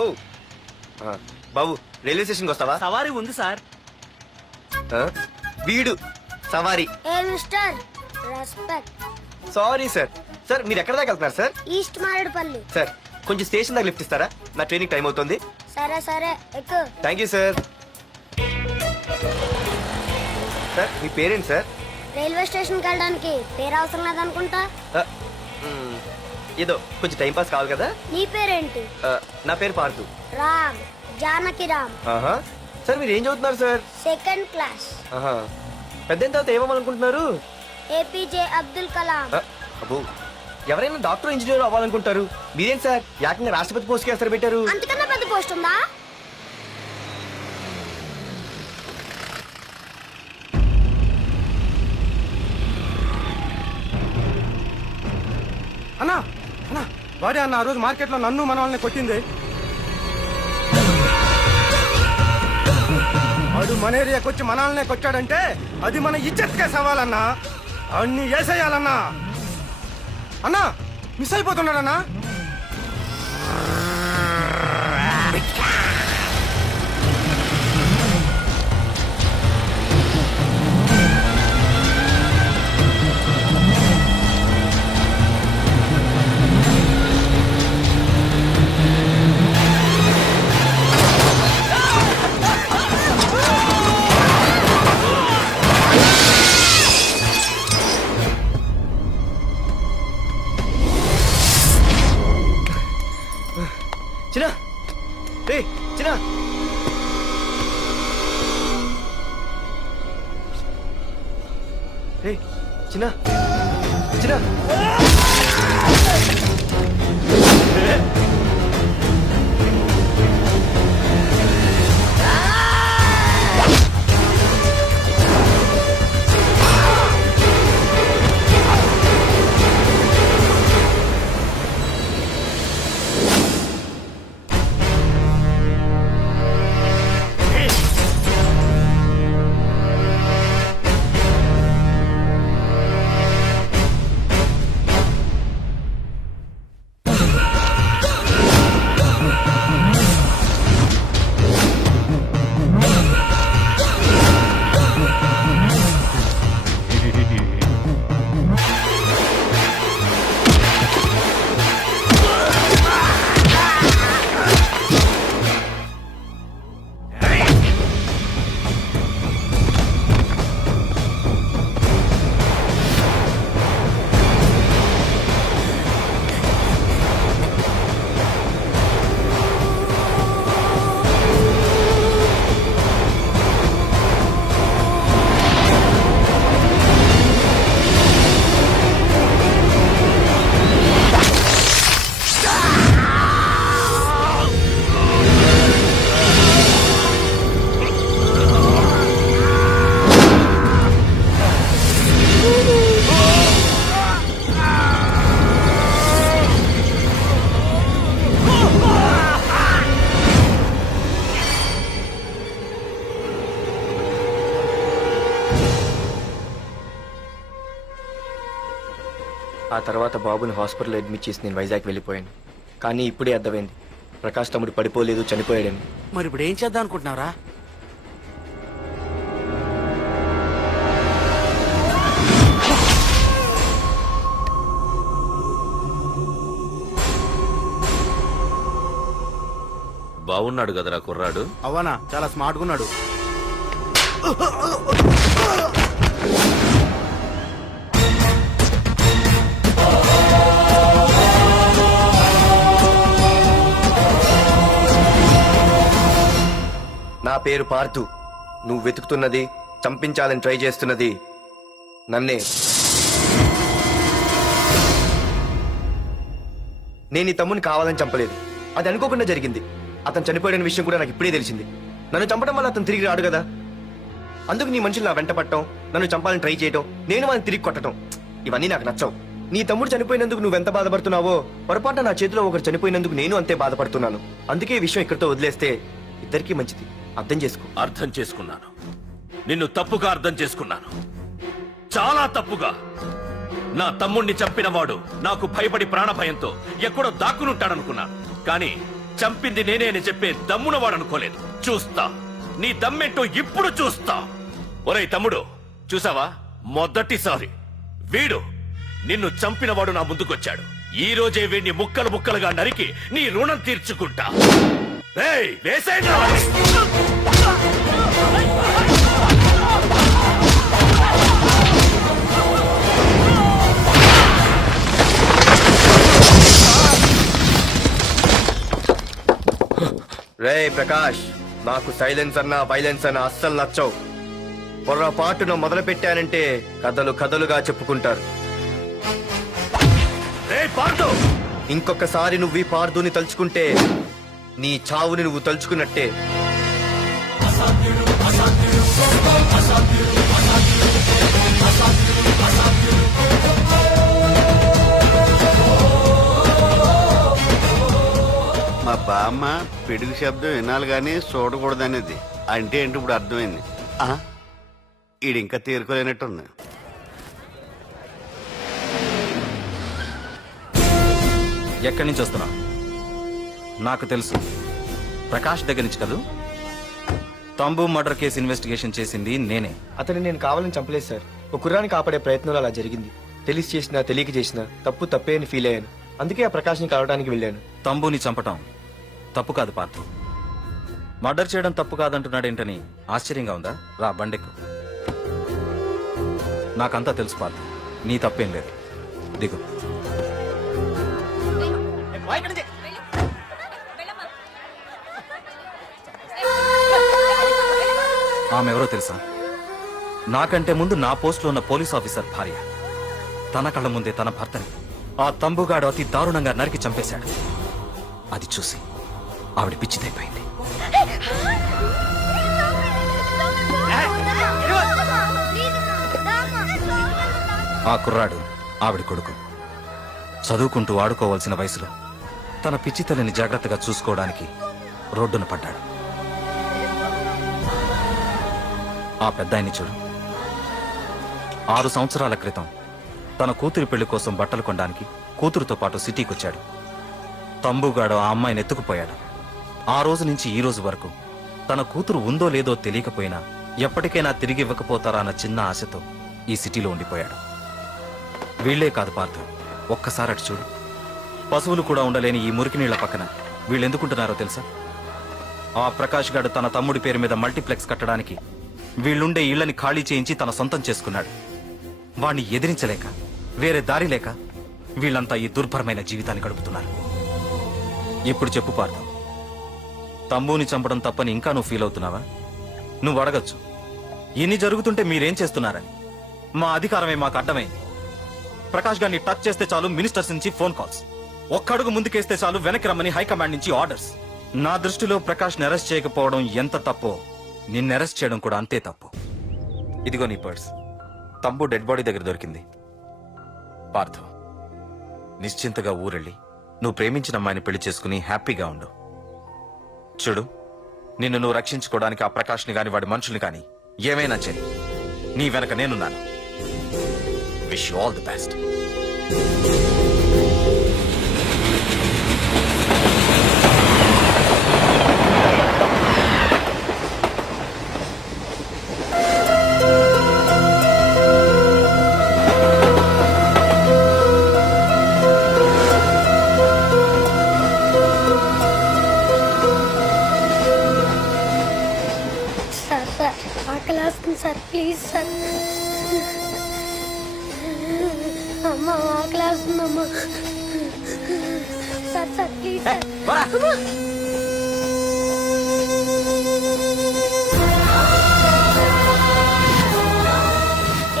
ఓ. బాబు, రైల్వే స్టేషన్కి వస్తావా? సవారీ ఉంది సార్. వీడు సవారీ. Sorry sir. సార్, మీరు ఎక్కడ దాకా వెళ్తున్నారు సార్? ఈస్ట్ మారేడుపల్లి. సార్, కొంచెం స్టేషన్ దాకా లిఫ్ట్ ఇస్తారా? నా ట్రైనింగ్ టైం అవుతుంది. సరే ఎక్కు. Thank you sir. సార్, మీ పేరేంటి సార్? రైల్వే స్టేషన్ కి వెళ్ళడానికి పేరు అవసరం లేదనుకుంటా. ఏదో కొంచెం టైం పాస్ కావాలి కదా. నీ పేరేంటి? నా పేరు పార్థు. రామ్, జానకి రామ్. సార్, మీరు ఏం చదువుతున్నారు సార్? Second class. పెద్ద తర్వాత ఏమవ్వాలనుకుంటున్నారు? ఏపీజే అబ్దుల్ కలాం. అబ్బో, ఎవరైనా డాక్టర్ ఇంజనీర్ అవ్వాలనుకుంటారు. మీరేం సార్ ఏకంగా రాష్ట్రపతి పోస్ట్ కి ఎసరు పెట్టారు? అంతకన్నా పెద్ద పోస్ట్ ఉందా? అన్నా వాడే అన్న ఆ రోజు మార్కెట్ లో నన్ను మన వాళ్ళని కొట్టింది. వాడు మన ఏరియాకి వచ్చి మన వాళ్ళనే కొట్టాడంటే అది మన ఇజ్జత్కే సవాలన్నా. అన్ని వేసేయాలన్నా. అన్నా, మిస్ అయిపోతున్నాడన్నా. చిన్న రే చిన్న రే చిన్న చిన్న ఆ తర్వాత బాబుని హాస్పిటల్లో అడ్మిట్ చేసి నేను వైజాగ్ వెళ్ళిపోయాను. కానీ ఇప్పుడే అర్థమైంది ప్రకాష్ తమ్ముడు పడిపోలేదు, చనిపోయాడని. మరి ఇప్పుడు ఏం చేద్దాం అనుకుంటున్నారా? బాగున్నాడు కదరా కుర్రాడు. అవనా చాలా స్మార్ట్గా ఉన్నాడు. నా పేరు పార్థు. నువ్వు వెతుకుతున్నది, చంపించాలని ట్రై చేస్తున్నది నన్నే. నేను ఈ తమ్ముని కావాలని చంపలేదు, అది అనుకోకుండా జరిగింది. అతను చనిపోయిన విషయం కూడా నాకు ఇప్పుడే తెలిసింది. నన్ను చంపడం వల్ల అతను తిరిగి రాడు కదా, అందుకు నీ మనుషులు నా వెంట పట్టడం, నన్ను చంపాలని ట్రై చేయడం, నేను వాళ్ళని తిరిగి కొట్టడం, ఇవన్నీ నాకు నచ్చవు. నీ తమ్ముడు చనిపోయినందుకు నువ్వెంత బాధపడుతున్నావో, పొరపాటున నా చేతిలో ఒకరు చనిపోయినందుకు నేను అంతే బాధపడుతున్నాను. అందుకే ఈ విషయం ఇక్కడితో వదిలేస్తే ఇద్దరికీ మంచిది. అర్థం చేసుకో. అర్థం చేసుకున్నాను. నిన్ను తప్పుగా అర్థం చేసుకున్నాను, చాలా తప్పుగా. నా తమ్ముణ్ణి చంపినవాడు నాకు భయపడి ప్రాణభయంతో ఎక్కడో దాక్కునుంటాడనుకున్నాను. కానీ చంపింది నేనే అని చెప్పే దమ్మునవాడనుకోలేదు. చూస్తా నీ దమ్మెంటో ఇప్పుడు చూస్తా. ఒరేయ్ తమ్ముడు, చూసావా, మొదటిసారి వీడు నిన్ను చంపినవాడు నా ముందుకొచ్చాడు. ఈ రోజే వీడిని ముక్కలు ముక్కలుగా నరికి నీ రుణం తీర్చుకుంటా. ఏయ్, వేసేయండి వాడిని. రే ప్రకాష్, నాకు సైలెన్స్ అన్నా వైలెన్స్ అన్నా అస్సలు నచ్చవు. పొర్రపాటున మొదలు పెట్టానంటే కథలు కథలుగా చెప్పుకుంటారు. ఇంకొకసారి నువ్వు ఈ పార్థుని తలుచుకుంటే నీ చావుని నువ్వు తలుచుకున్నట్టే. మా బామ్మ పిడుగు శబ్దం వినాలి కానీ చూడకూడదనేది. అంటే ఏంటి ఇప్పుడు అర్థమైంది. ఈడు ఇంకా తీరుకోలేనట్టుంది. ఎక్కడి నుంచి వస్తున్నావు? నాకు తెలుసు, ప్రకాష్ దగ్గర నుంచి కదూ. తంబు మర్డర్ కేసు ఇన్వెస్టిగేషన్ చేసింది నేనే. అతన్ని నేను కావాలని చంపలేదు సార్. ఒక కుర్రాన్ని కాపాడే ప్రయత్నంలో అలా జరిగింది. తెలిసి చేసినా తెలియక చేసినా తప్పు తప్పే అని ఫీల్ అయ్యాను. అందుకే ఆ ప్రకాష్ని కలవడానికి వెళ్ళాను. తంబుని చంపటం తప్పు కాదు పార్థు. మర్డర్ చేయడం తప్పు కాదంటున్నాడేంటని ఆశ్చర్యంగా ఉందా? రా, బండెక్కు. నాకంతా తెలుసు పార్థు, నీ తప్పేం లేదు. దిగు. ఆమె ఎవరో తెలుసా? నాకంటే ముందు నా పోస్టులో ఉన్న పోలీస్ ఆఫీసర్ భార్య. తన కళ్ళ ముందే తన భర్తని ఆ తంబుగాడు అతి దారుణంగా నరికి చంపేశాడు. అది చూసి ఆవిడ పిచ్చిదైపోయింది. ఆ కుర్రాడు ఆవిడ కొడుకు. చదువుకుంటూ ఆడుకోవాల్సిన వయసులో తన పిచ్చి తల్లిని జాగ్రత్తగా చూసుకోవడానికి రోడ్డున పడ్డాడు. ఆ పెద్దాయన్ని చూడు. 6 సంవత్సరాల క్రితం తన కూతురి పెళ్లి కోసం బట్టలు కొనడానికి కూతురుతో పాటు సిటీకొచ్చాడు. తంబుగాడు ఆ అమ్మాయిని ఎత్తుకుపోయాడు. ఆ రోజు నుంచి ఈ రోజు వరకు తన కూతురు ఉందో లేదో తెలియకపోయినా ఎప్పటికైనా తిరిగి ఇవ్వకపోతారా అన్న చిన్న ఆశతో ఈ సిటీలో ఉండిపోయాడు. వీళ్లే కాదు పార్థు, ఒక్కసారి అటు చూడు. పశువులు కూడా ఉండలేని ఈ మురికి నీళ్ల పక్కన వీళ్ళెందుకుంటున్నారో తెలుసా? ఆ ప్రకాష్ గాడు తన తమ్ముడి పేరు మీద మల్టీప్లెక్స్ కట్టడానికి వీళ్ళుండే ఇళ్లని ఖాళీ చేయించి తన సొంతం చేసుకున్నాడు. వాణ్ణి ఎదిరించలేక వేరే దారి లేక వీళ్ళంతా ఈ దుర్భరమైన జీవితాన్ని గడుపుతున్నారు. ఇప్పుడు చెప్పు పార్థు, తమ్ముని చంపడం తప్పని ఇంకా నువ్వు ఫీల్ అవుతున్నావా? నువ్వు అడగచ్చు, ఇన్ని జరుగుతుంటే మీరేం చేస్తున్నారని. మా అధికారమే మాకు అడ్డమైంది. ప్రకాష్ గారిని టచ్ చేస్తే చాలు మినిస్టర్స్ నుంచి ఫోన్ కాల్స్, ఒక్కడుగు ముందుకేస్తే చాలు వెనక్కి రమ్మని హైకమాండ్ నుంచి ఆర్డర్స్. నా దృష్టిలో ప్రకాష్ని అరెస్ట్ చేయకపోవడం ఎంత తప్పో నిన్ను అరెస్ట్ చేయడం కూడా అంతే తప్పు. ఇదిగో నీ పర్స్, తమ్ము డెడ్ బాడీ దగ్గర దొరికింది. పార్థు, నిశ్చింతగా ఊరెళ్ళి నువ్వు ప్రేమించిన అమ్మాయిని పెళ్లి చేసుకుని హ్యాపీగా ఉండు. చూడు, నిన్ను నువ్వు రక్షించుకోవడానికి ఆ ప్రకాష్ని గాని వాడి మనుషుల్ని కాని ఏమైనా చెయ్యి, నీ వెనక నేనున్నాను. Wish you all the best. Sir please sir, అమ్మ ఆకలేస్తుందమ్మా sir. Sir please sir.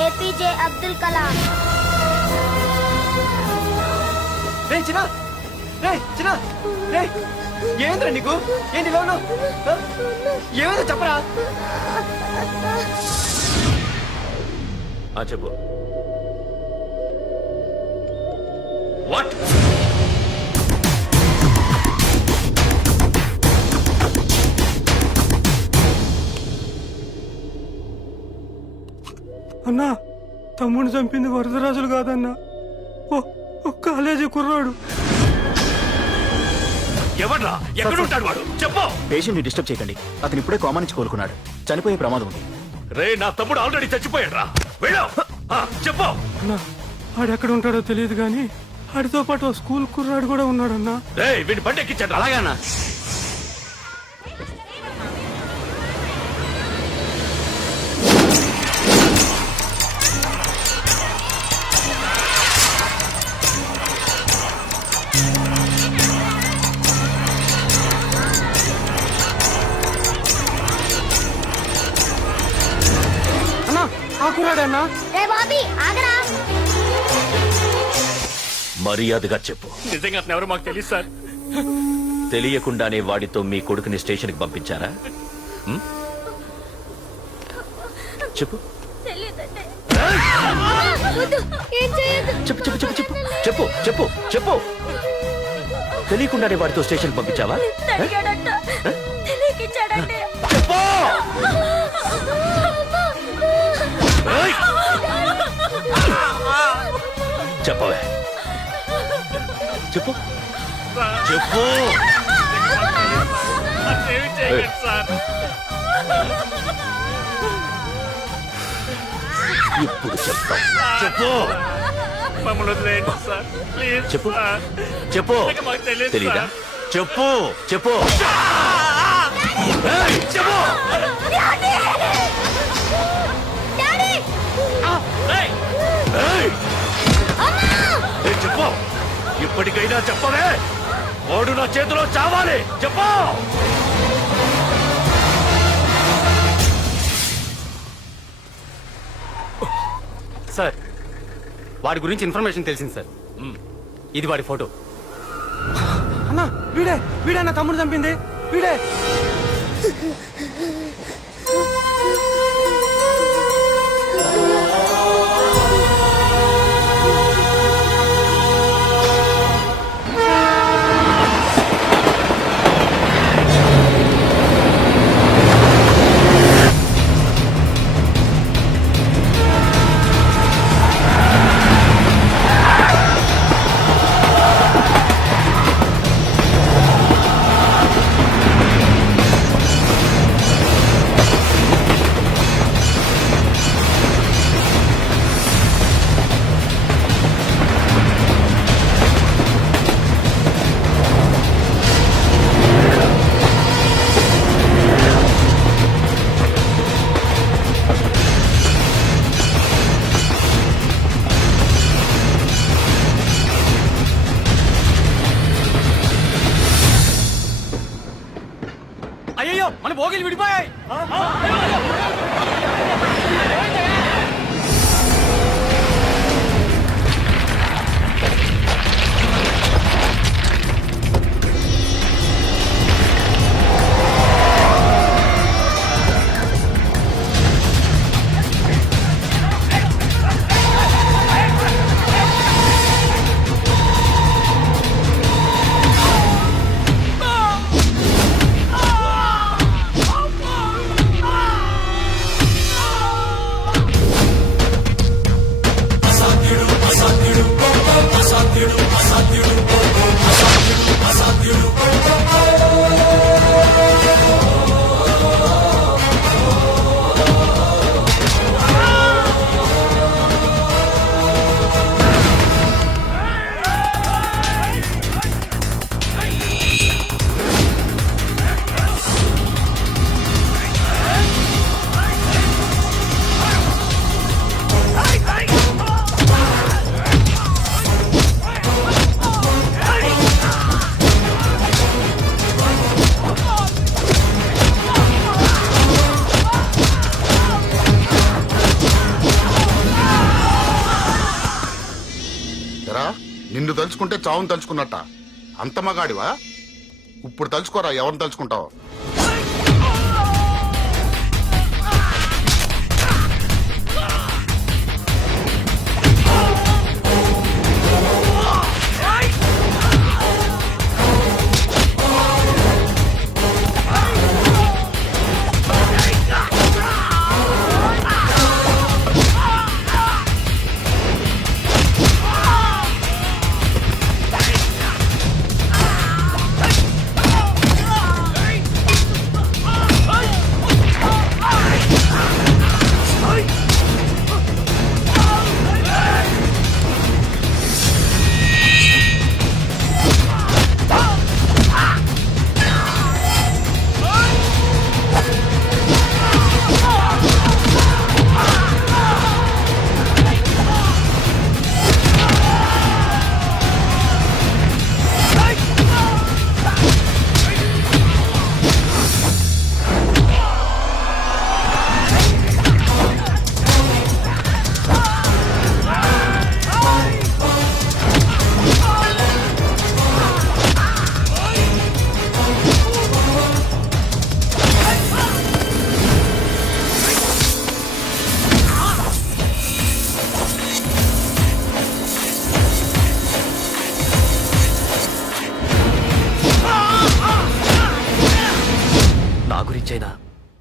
APJ Abdul Kalam. ఏంద్రా నీకు? ఏంటి ఏమైనా చెప్పరా? చెప్పు. వాట్? అన్నా, తమ్ముడిని చంపింది వరదరాజులు కాదన్నా, ఓ కాలేజీ కుర్రాడు. ఎవడ్రా? ఎక్కడుంటాడు వాడు? చెప్పు. పేషెంట్ ని డిస్టర్బ్ చేయకండి, అతను ఇప్పుడే కోమా నుంచి కోలుకున్నాడు. చనిపోయే ప్రమాదం ఉంది. రే, నా తమ్ముడు ఆల్రెడీ చచ్చిపోయాడు రా. వెళ్ళు. చెప్పు. ఆడెక్కడ ఉంటాడో తెలియదు కానీ ఆడితో పాటు స్కూల్ కుర్రాడు కూడా ఉన్నాడన్నా. రే, వీడిని బండి ఎక్కించండి. అలాగన్నా. కుర్రాడన్నా. మర్యాదగా చెప్పు. నిజంగా అతను ఎవరు మాకు తెలియదు సార్. తెలియకుండానే వాడితో మీ కొడుకుని స్టేషన్ కి పంపించారా? చెప్పు. చెప్పు చెప్పు చెప్పు చెప్పు చెప్పు చెప్పు చెప్పు. తెలియకుండానే వాడితో స్టేషన్ పంపించావా? చెప్పవే, చెప్పు చెప్పు. ఇప్పుడు చెప్తా. చెప్పు. చెప్పు చెప్పు. తెలీదా? చెప్పు చెప్పు చెప్పు. చెప్పు. ఇప్పటికైనా చెప్పవే. వాడు నా చేతిలో చావాలి. చెప్పు. సార్ వాడి గురించి ఇన్ఫర్మేషన్ తెలిసింది సార్. ఇది వాడి ఫోటో. అన్నా వీడే నా తమ్ముడు చంపింది వీడే. అయ్యో మన భోగిలు విడిపోయాయి. నిన్ను తలుచుకుంటే చావును తలుచుకున్నట్ట. అంత మగాడివా? ఇప్పుడు తలుచుకోరా ఎవరిని తలుచుకుంటావు.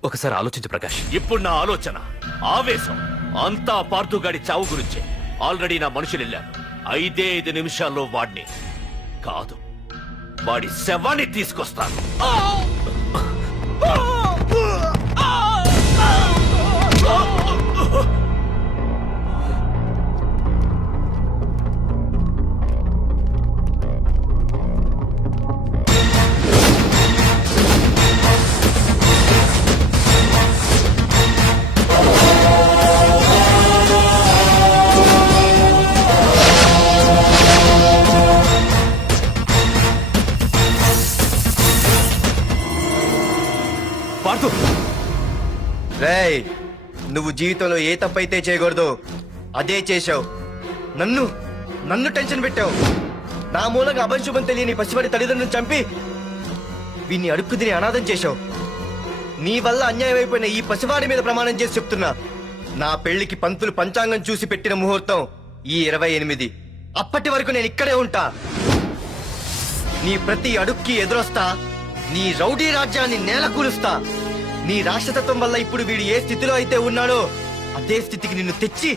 ఒకసారి ఆలోచించు ప్రకాష్. ఇప్పుడు నా ఆలోచన ఆవేశం అంతా పార్థుగాడి చావు గురించే. ఆల్రెడీ నా మనుషులు వెళ్ళారు. 5 నిమిషాల్లో వాడిని కాదు వాడి శవాన్ని తీసుకొస్తాను. రేయ్, నువ్వు జీవితంలో ఏ తప్పైతే చేయకూడదు అదే చేశావు. నన్ను నన్ను టెన్షన్ పెట్టావు. నా మూలంగా అభంశుభం తెలియని పసివాడి తల్లిదండ్రులను చంపి వీన్ని అడుక్కు తిని అనాథం చేశావు. నీ వల్ల అన్యాయం అయిపోయిన ఈ పసివాడి మీద ప్రమాణం చేసి చెప్తున్నా, నా పెళ్లికి పంతులు పంచాంగం చూసి పెట్టిన ముహూర్తం ఈ 28. అప్పటి వరకు నేను ఇక్కడే ఉంటా. నీ ప్రతి అడుక్కి ఎదురొస్తా. నీ రౌడీ రాజ్యాన్ని నేలకూలుస్తా. నీ రాక్షసత్వం వల్ల ఇప్పుడు వీడు ఏ స్థితిలో అయితే ఉన్నాడో అదే స్థితికి నిన్ను తెచ్చి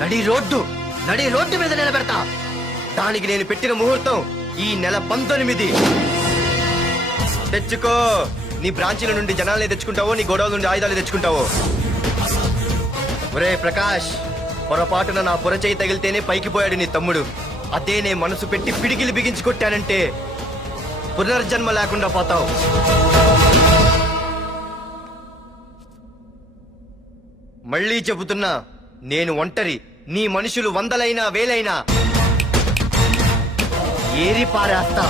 నడి రోడ్డు మీద నిలబెడతా. దానికి నేను పెట్టిన ముహూర్తం ఈ నెల 19. తెచ్చుకో. నీ బ్రాంచీల నుండి జనాలనే తెచ్చుకుంటావో, నీ గొడవల నుండి ఆయుధాలు తెచ్చుకుంటావో. ఒరే ప్రకాష్, పొరపాటున నా పొరచేయి తగిలితేనే పైకి పోయాడు నీ తమ్ముడు. అదే నే మనసు పెట్టి పిడికిలి బిగించి కొట్టానంటే పునర్జన్మ లేకుండా పోతావు. మళ్ళీ చెబుతున్నా, నేను ఒంటరి. నీ మనుషులు 100లైనా 1000లైనా ఏరి పారేస్తా.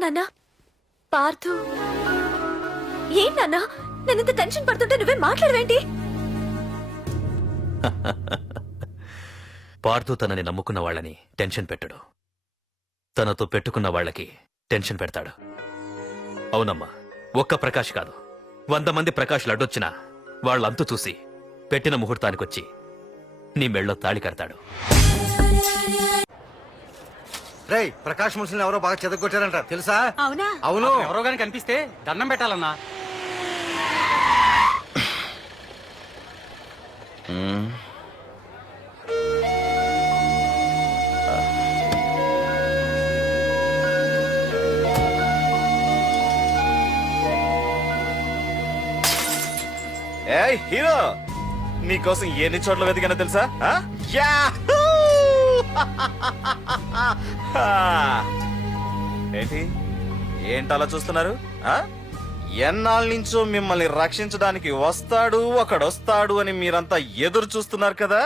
నాన్నా, పార్థు, ఏం నాన్నా? నేనింత టెన్షన్ పడుతుంటే నువ్వే మాట్లాడవేంటి? పార్థు తనని నమ్ముకున్న వాళ్ళని టెన్షన్ పెట్టడు, తనతో పెట్టుకున్న వాళ్ళకి టెన్షన్ పెడతాడు. అవునమ్మా, ఒక్క ప్రకాష్ కాదు, 100 మంది ప్రకాష్లు అడ్డొచ్చినా వాళ్ళంతు చూసి పెట్టిన ముహూర్తానికొచ్చి నీ మెళ్ళో తాళి కడతాడు. రేయ్, ప్రకాష్ మనుషుల్ని ఎవరో బాగా చెదగొట్టారంట, తెలుసా? అవునా? అవును. ఎవరో గాని కనిపిస్తే దండం పెట్టాలన్నా. ఏయ్ హీరో, నీకోసం ఎన్ని చోట్ల వెతికానో తెలుసా? యాహూ! ఏంటి ఏంటలా చూస్తున్నారు? ఎన్నాళ్ళ నుంచో మిమ్మల్ని రక్షించడానికి ఒకడొస్తాడు అని మీరంతా ఎదురు చూస్తున్నారు కదా.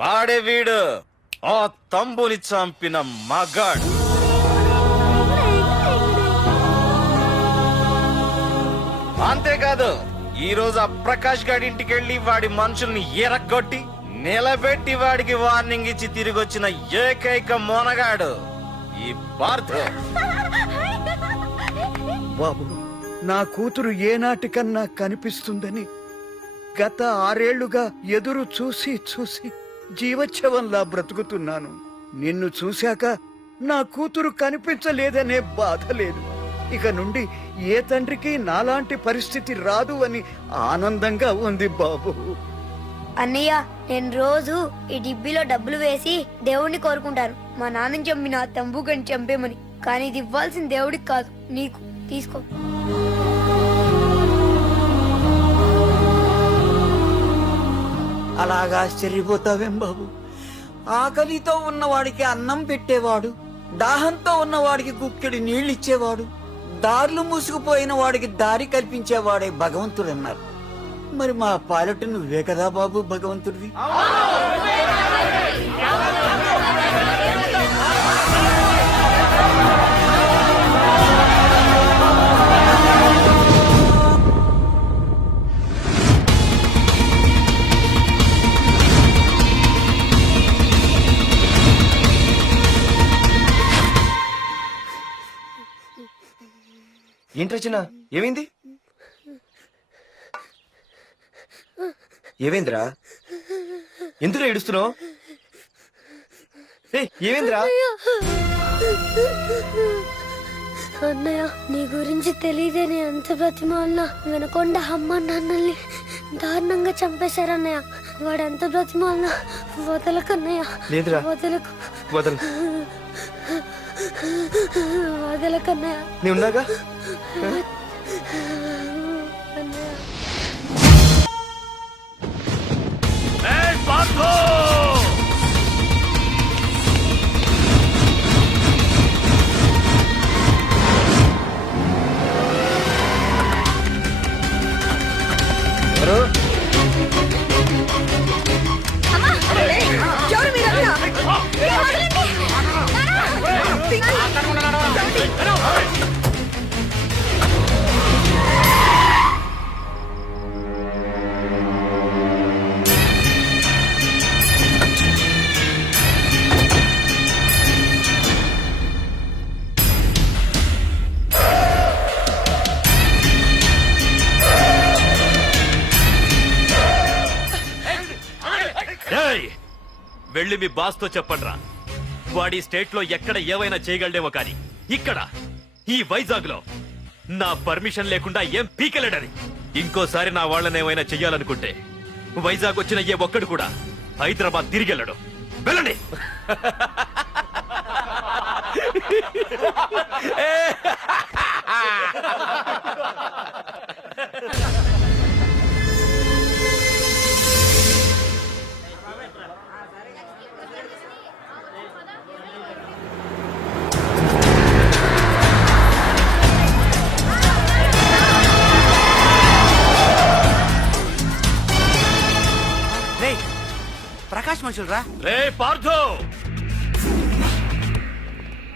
వాడే వీడు, ఆ తంబుని చంపిన మగాడు. అంతేకాదు, ఈ రోజు ఆ ప్రకాష్ గాడి ఇంటికి వెళ్లి వాడి మనుషుల్ని ఎరగొట్టి నిలబెట్టి వాడికి వార్నింగ్ ఇచ్చి తిరిగి వచ్చిన ఏకైక మొనగాడు ఈ పార్థు. బాబు, నా కూతురు ఏనాటికన్నా కనిపిస్తుందని గత 6 ఏళ్లుగా ఎదురు చూసి చూసి జీవోత్సవంలా బ్రతుకుతున్నాను. నిన్ను చూశాక నా కూతురు కనిపించలేదనే బాధ లేదు. ఇక నుండి ఏ తండ్రికి నాలాంటి పరిస్థితి రాదు అని ఆనందంగా ఉంది బాబు. అన్నయ్య, నేను రోజు ఈ డిబ్బీలో డబ్బులు వేసి దేవుణ్ణి కోరుకుంటాను, మా నాన్నని చంపిన తంబుగని చంపేమని. కానీ ఇది ఇవ్వాల్సిన దేవుడికి కాదు, నీకు. తీసుకో. అలాగా ఆశ్చర్యపోతావేం బాబు? ఆకలితో ఉన్నవాడికి అన్నం పెట్టేవాడు, దాహంతో ఉన్నవాడికి గుక్కెడి నీళ్ళిచ్చేవాడు, దారులు మూసుకుపోయిన వాడికి దారి కల్పించేవాడే భగవంతుడన్నారు. మరి మా పాలెట నువ్వే కదా బాబు భగవంతుడివి. ఏంటి రచన, ఏమైంది? ఏమైందిరా? ఎందుకు ఏడుస్తున్నావు? ఏమైందిరా? అన్నయ్య, నీ గురించి తెలియదని ఎంత బ్రతిమాలినా వినకుండా అమ్మ నాన్నల్ని దారుణంగా చంపేశారన్నయ్య. వాడు ఎంత బ్రతిమాలినా వదలకన్నయ్య. లేదురా, వదలకు. వదలకన్నయ్య. నీ ఉన్నాగా. వెళ్ళి మీ బాస్ తో చెప్పండ్రా, వాడి స్టేట్ లో ఎక్కడ ఏవైనా చేయగలడేమో కానీ ఇక్కడ ఈ వైజాగ్ లో నా పర్మిషన్ లేకుండా ఏం పీకలేడని. ఇంకోసారి నా వాళ్ళని ఏమైనా చెయ్యాలనుకుంటే వైజాగ్ వచ్చిన ఏ ఒక్కడు కూడా హైదరాబాద్ తిరిగి వెళ్ళడు. వెళ్ళండి. ప్రకాష్ మనుషులు రా. రే పార్థు,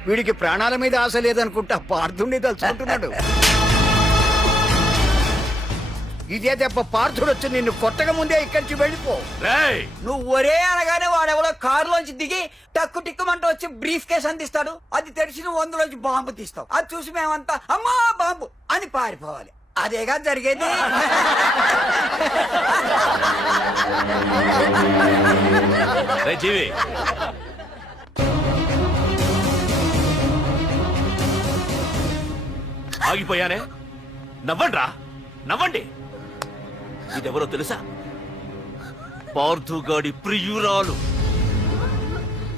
వీడికి ప్రాణాల మీద ఆశ లేదనుకుంటా పార్థుడిని తలుచుకుంటున్నాడు. ఇదే దెబ్బ పార్థుడు వచ్చి నిన్ను కొట్టక ముందే ఇక్కడి నుంచి వెళ్ళిపో. నువ్వు ఒరే అనగానే వాడెవడో కారులోంచి దిగి టక్కు టిక్కుమంటూ వచ్చి బ్రీఫ్ కేసు అందిస్తాడు. అది తెరిచి నువ్వు అందులోంచి బాంబు తీస్తావు. అది చూసి మేమంతా అమ్మా బాంబు అని పారిపోవాలి. అదేగా జరిగేది. రే జీవి, ఆగిపోయానే. నవ్వండ్రా, నవ్వండి. ఇదెవరో తెలుసా? పార్థుగాడి ప్రియురాలు.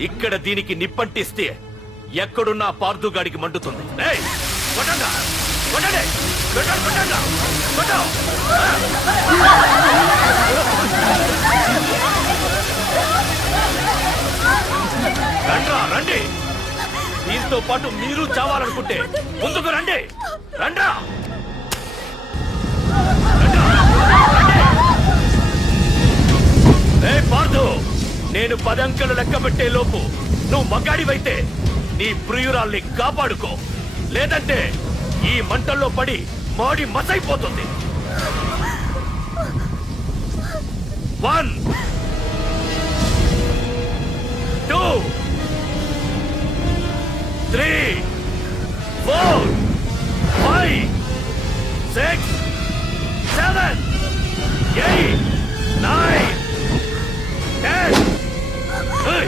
ఇక్కడ దీనికి నిప్పంటిస్తే ఎక్కడున్నా పార్థుగాడికి మండుతుంది. ఏయ్, కొట్టండ్రా, కొట్టండి, కొట్టండి, కొట్టండ్రా, కొట్టు. రండ్రా, రండి. దీంతో పాటు మీరు చావాలనుకుంటే ముందుకు రండి. రండ్రా. ఏ పార్థు, నేను 10 అంకెలు లెక్క పెట్టే లోపు నువ్వు మగాడివైతే నీ ప్రియురాల్ని కాపాడుకో. లేదంటే ఈ మంటల్లో పడి మాడి మసైపోతుంది. 1 2 3 4 5 6 7 8 9 10. Hey!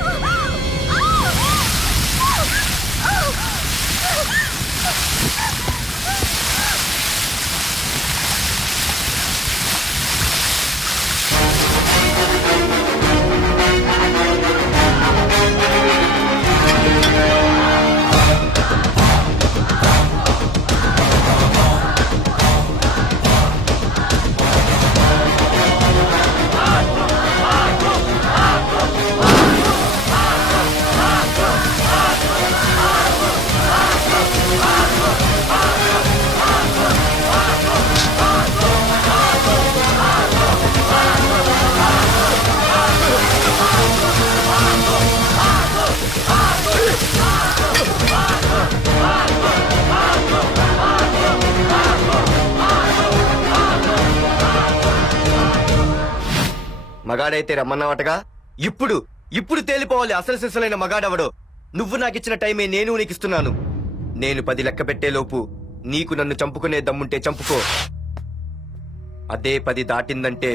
మగాడైతే రమ్మన్నావటగా. ఇప్పుడు ఇప్పుడు తేలిపోవాలి అసలు సిసలైన మగాడవడో. నువ్వు నాకిచ్చిన టైమే నేను నీకు ఇస్తున్నాను. నేను 10 లెక్క పెట్టేలోపు నీకు నన్ను చంపుకునే దమ్ముంటే చంపుకో. అదే 10 దాటిందంటే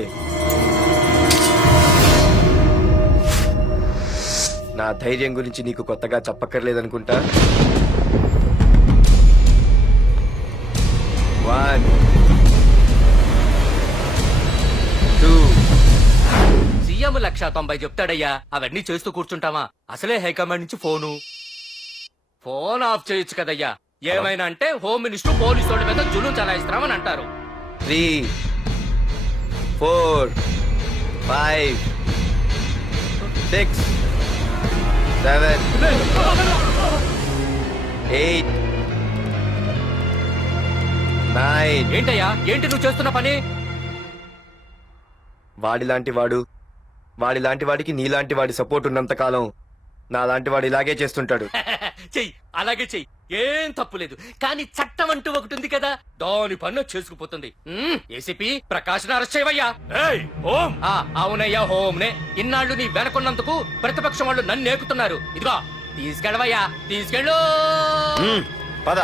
నా ధైర్యం గురించి నీకు కొత్తగా చెప్పక్కర్లేదనుకుంటా. 1 2 సీఎం 190 చెప్తాడయ్యా. అవన్నీ చేస్తూ కూర్చుంటామా? అసలే హైకమాండ్ నుంచి ఫోన్ ఆఫ్ చేయొచ్చు కదయ్యా. ఏమైనా అంటే హోమ్ మినిస్టర్ పోలీసు వాళ్ళ మీద జులుం చలాయిస్తున్నామని అంటారు. 3 4 5 6 7 8 9. ఏంటయ్యా, ఏంటి నువ్వు చేస్తున్న పని? వాడిలాంటి వాడికి నీలాంటి వాడి సపోర్ట్ ఉన్నంత కాలం నాలాంటి వాడు ఇలాగే చేస్తుంటాడు. చెయ్యి, అలాగే చెయ్యి, ఏం తప్పులేదు. కానీ చట్టం అంటూ ఒకటి ఉంది కదా, దాని పన్ను చేసుకుపోతుంది. ఏసీపీ ప్రకాష్ అరెస్ట్ చేయవయ్యా. అవునయ్యా, హోమ్నే. ఇన్నాళ్ళు నీ వెనకున్నందుకు ప్రతిపక్షం వాళ్ళు నన్ను నేకుతున్నారు. ఇదిగో తీసుకెళ్ళవయ్యా, తీసుకెళ్ళు. పద.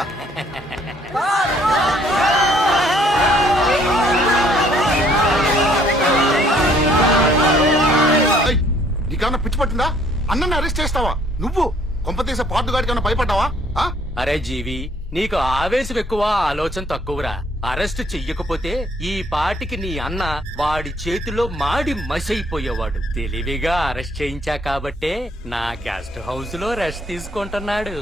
నీకేమన్నా పిచ్చి పట్టిందా? అన్నని అరెస్ట్ చేస్తావా నువ్వు? కొంపతీస పార్దుగాడికి ఏమైనా భయపడ్డావా? ఆ? అరే జీవి, నీకు ఆవేశం ఎక్కువ, ఆలోచన తక్కువరా. అరెస్ట్ చెయ్యకపోతే ఈ పాటికి నీ అన్న వాడి చేతిలో మాడి మసైపోయేవాడు. తెలివిగా అరెస్ట్ చేయించా కాబట్టే నా గెస్ట్ హౌస్ లో రెస్ట్ తీసుకుంటున్నాడు.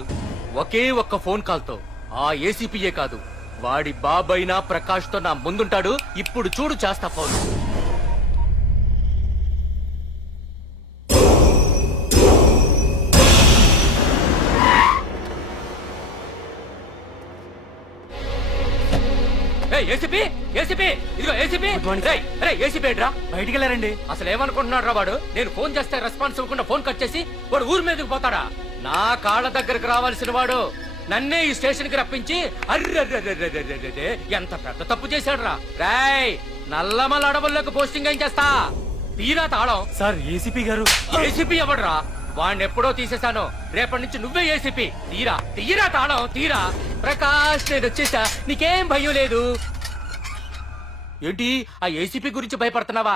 ఒకే ఒక్క ఫోన్ కాల్ తో ఆ ఏసీపీయే కాదు, వాడి బాబైనా ప్రకాష్ తో నా ముందుంటాడు. ఇప్పుడు చూడు చేస్తా ఫోన్. ఏసీపీ ఏసీపీ ఇదిగో ఏసీపీ. ఏసీపీ ఏంట్రా బయటికి వెళ్ళారండి? అసలు ఏమనుకుంటున్నాడు రా వాడు? నేను ఫోన్ చేస్తే రెస్పాన్స్ ఇవ్వకుండా ఫోన్ కట్ చేసి వాడు ఊరి మీదకి పోతాడా? నా కాళ్ళ దగ్గరకు రావాల్సిన వాడు నన్నే ఈ స్టేషన్ కి రప్పించి అర్రె ఎంత పెద్ద తప్పు చేశాడు రా. రాయ్, నల్లమల అడవుల్లోకి పోస్టింగ్ ఏం చేస్తా? తీరా తాళం. సార్ ఏసీపీ గారు. ఏసీపీ ఎవడురా? వాడిని ఎప్పుడో తీసేశాను. రేపటి నుంచి నువ్వే ఏసీపీ. తీరా తీరా తాళం తీరా. ప్రకాష్, నేను వచ్చేసా, నీకేం భయం లేదు. ఏంటి ఆ ఏసీపీ గురించి భయపడుతున్నావా?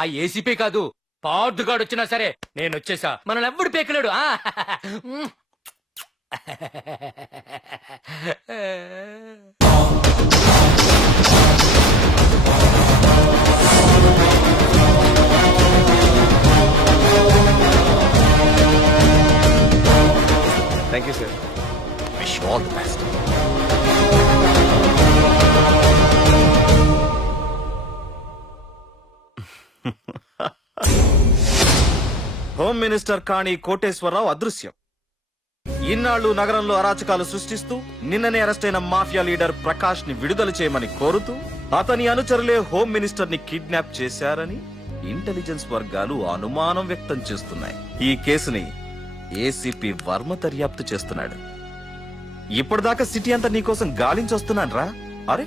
ఆ ఏసీపీ కాదు, పార్దుగాడు వచ్చినా సరే నేను వచ్చేసా. మనల్ని ఎవ్వడు పేకలేడు. Thank you sir. Wish you all the best. Home minister Kani Koteswara Rao అదృశ్యం. ఇన్నాళ్లు నగరంలో అరాచకాలు సృష్టిస్తూ నిన్ననే అరెస్ట్ అయిన మాఫియా లీడర్ ప్రకాష్ ని విడుదల చేయమని కోరుతూ అతని అనుచరులే హోమ్ మినిస్టర్ ని కిడ్నాప్ చేశారని ఇంటెలిజెన్స్ వర్గాలు అనుమానం వ్యక్తం చేస్తున్నాయి. ఈ కేసుని ఏసీపీ వర్మ దర్యాప్తు చేస్తున్నాడు. ఇప్పటిదాకా సిటీ అంతా నీకోసం గాలించొస్తున్నాను రా. అరే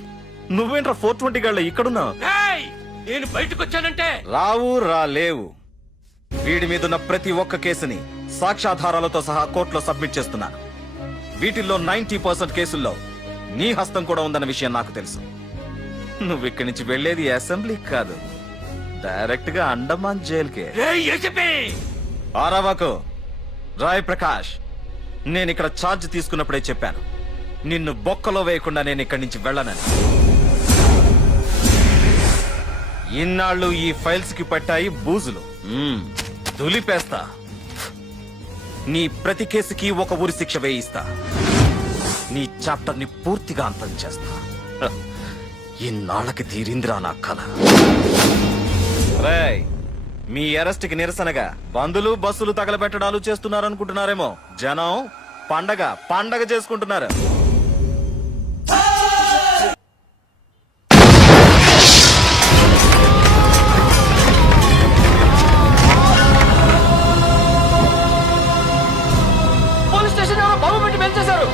నువ్వేంట్రా 420 గాళ్ళ ఇక్కడున్నావు? నేను బయటకు వచ్చానంటే రావు రాలేవు. వీడి మీదున్న ప్రతి ఒక్క కేసుని సాక్ష్యాధారాలతో సహా కోర్టులో సబ్మిట్ చేస్తున్నాను. వీటిల్లో 90% కేసుల్లో నీ హస్తం కూడా ఉందన్న విషయం నాకు తెలుసు. నువ్వు ఇక్కడి నుంచి వెళ్లేది అసెంబ్లీ కాదు, డైరెక్ట్ గా అండమాన్ జైలుకే. ఆరావాకు రాయ్ ప్రకాష్, నేను ఇక్కడ ఛార్జ్ తీసుకున్నప్పుడే చెప్పాను, నిన్ను బొక్కలో వేయకుండా నేను ఇక్కడి నుంచి వెళ్ళనని. ఇన్నాళ్ళు ఈ ఫైల్స్ కి పట్టాయి బూజులు. దులిపేస్తా. నీ ప్రతి కేసుకి ఒక ఉరి శిక్ష వేయిస్తా. నీ చాప్టర్ ని పూర్తిగా అంతం చేస్తా. ఇన్నాళ్ళకి తీరిందిరా నా కళ. రేయ్, మీ అరెస్ట్ కి నిరసనగా బందులు బస్సులు తగలబెట్టడాలు చేస్తున్నారనుకుంటున్నారేమో. జనం పండగ చేసుకుంటున్నారు. పోలీస్ స్టేషన్ ఎవరో బాబు పెట్టి పెంచేశారు.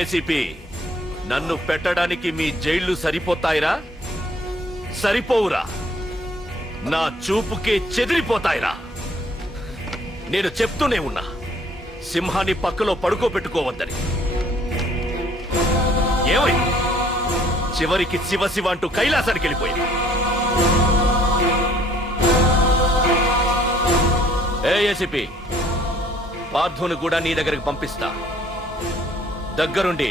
ఏసీపీ, నన్ను పెట్టడానికి మీ జైళ్లు సరిపోతాయిరా? సరిపోవురా. నా చూపుకే చెదిరిపోతాయిరా. నేను చెప్తూనే ఉన్నా, సింహాన్ని పక్కలో పడుకోబెట్టుకోవద్దని. ఏమైంది? చివరికి శివ శివ అంటూ కైలాసానికి వెళ్ళిపోయింది. ఏసీపీ, పార్థును కూడా నీ దగ్గరికి పంపిస్తా. దగ్గరుండి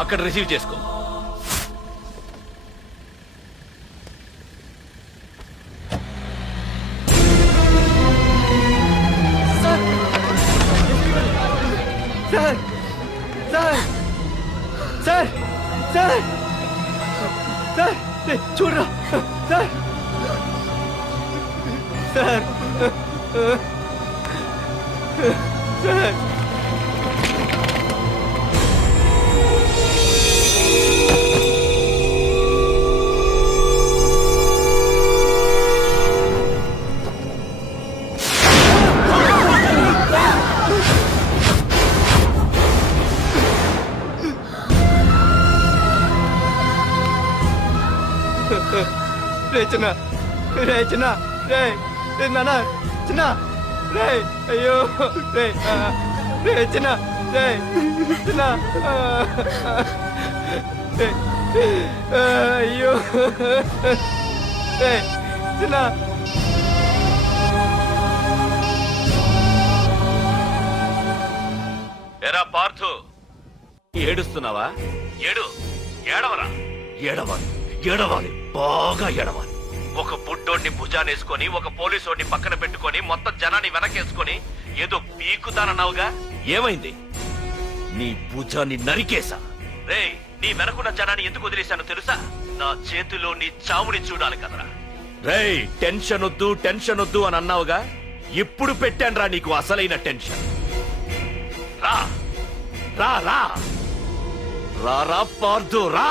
అక్కడ రిసీవ్ చేసుకో. సార్ సార్ సార్ చూడరా సార్ సార్ సార్ రే చిన్న రే చిన్న రే రే నాన్న చిన్న రే అయ్యో రే రే చిన్న రే చిన్న రే అయ్యో రే చిన్న ఎరా పార్థు ఏడుస్తున్నావా? ఏడవరా, ఏడవాలి, ఏడవాలి, బాగా ఏడవాలి. ఒక బుడ్డోడిని భుజానేసుకొని ఒక పోలీసోడిని పక్కన పెట్టుకొని మొత్తం జనాన్ని వెనకేసుకొని ఏదో పీకుతానన్నావుగా, ఏమైంది? నీ భుజాన్ని నరికేశా. రే, నీ వెనకున్న జనాన్ని ఎందుకు వదిలేశాను తెలుసా? నా చేతిలో నీ చావుని చూడాలి కదరా. రే, టెన్షన్ వద్దు అని అన్నావుగా, ఇప్పుడు పెట్టానురా నీకు అసలైన టెన్షన్. రా రా రా రా రా పార్థు రా.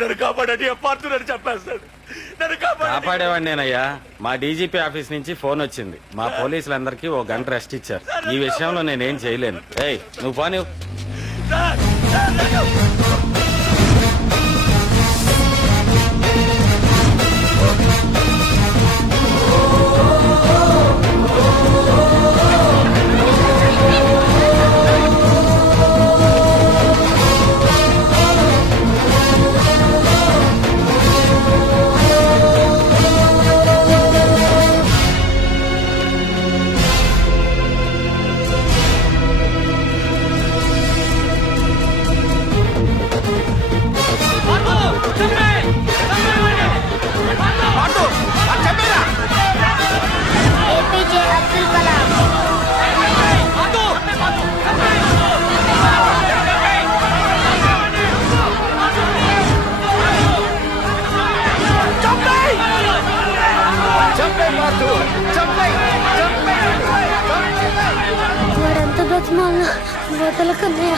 నన్ను కాపాడండి పార్దు నన్ను చంపేస్తాడు. నన్ను కాపాడేవాడిని నేనయ్యా. మా డీజీపీ ఆఫీస్ నుంచి ఫోన్ వచ్చింది. మా పోలీసులందరికీ ఓ గంట రెస్ట్ ఇచ్చారు. ఈ విషయంలో నేనేం చేయలేను. ఏయ్ నువ్వు పోనీ. ఏపీజే అబ్దుల్ కలాం. వాడంత బ్రతిమాల బ్రతల కన్నయ్య.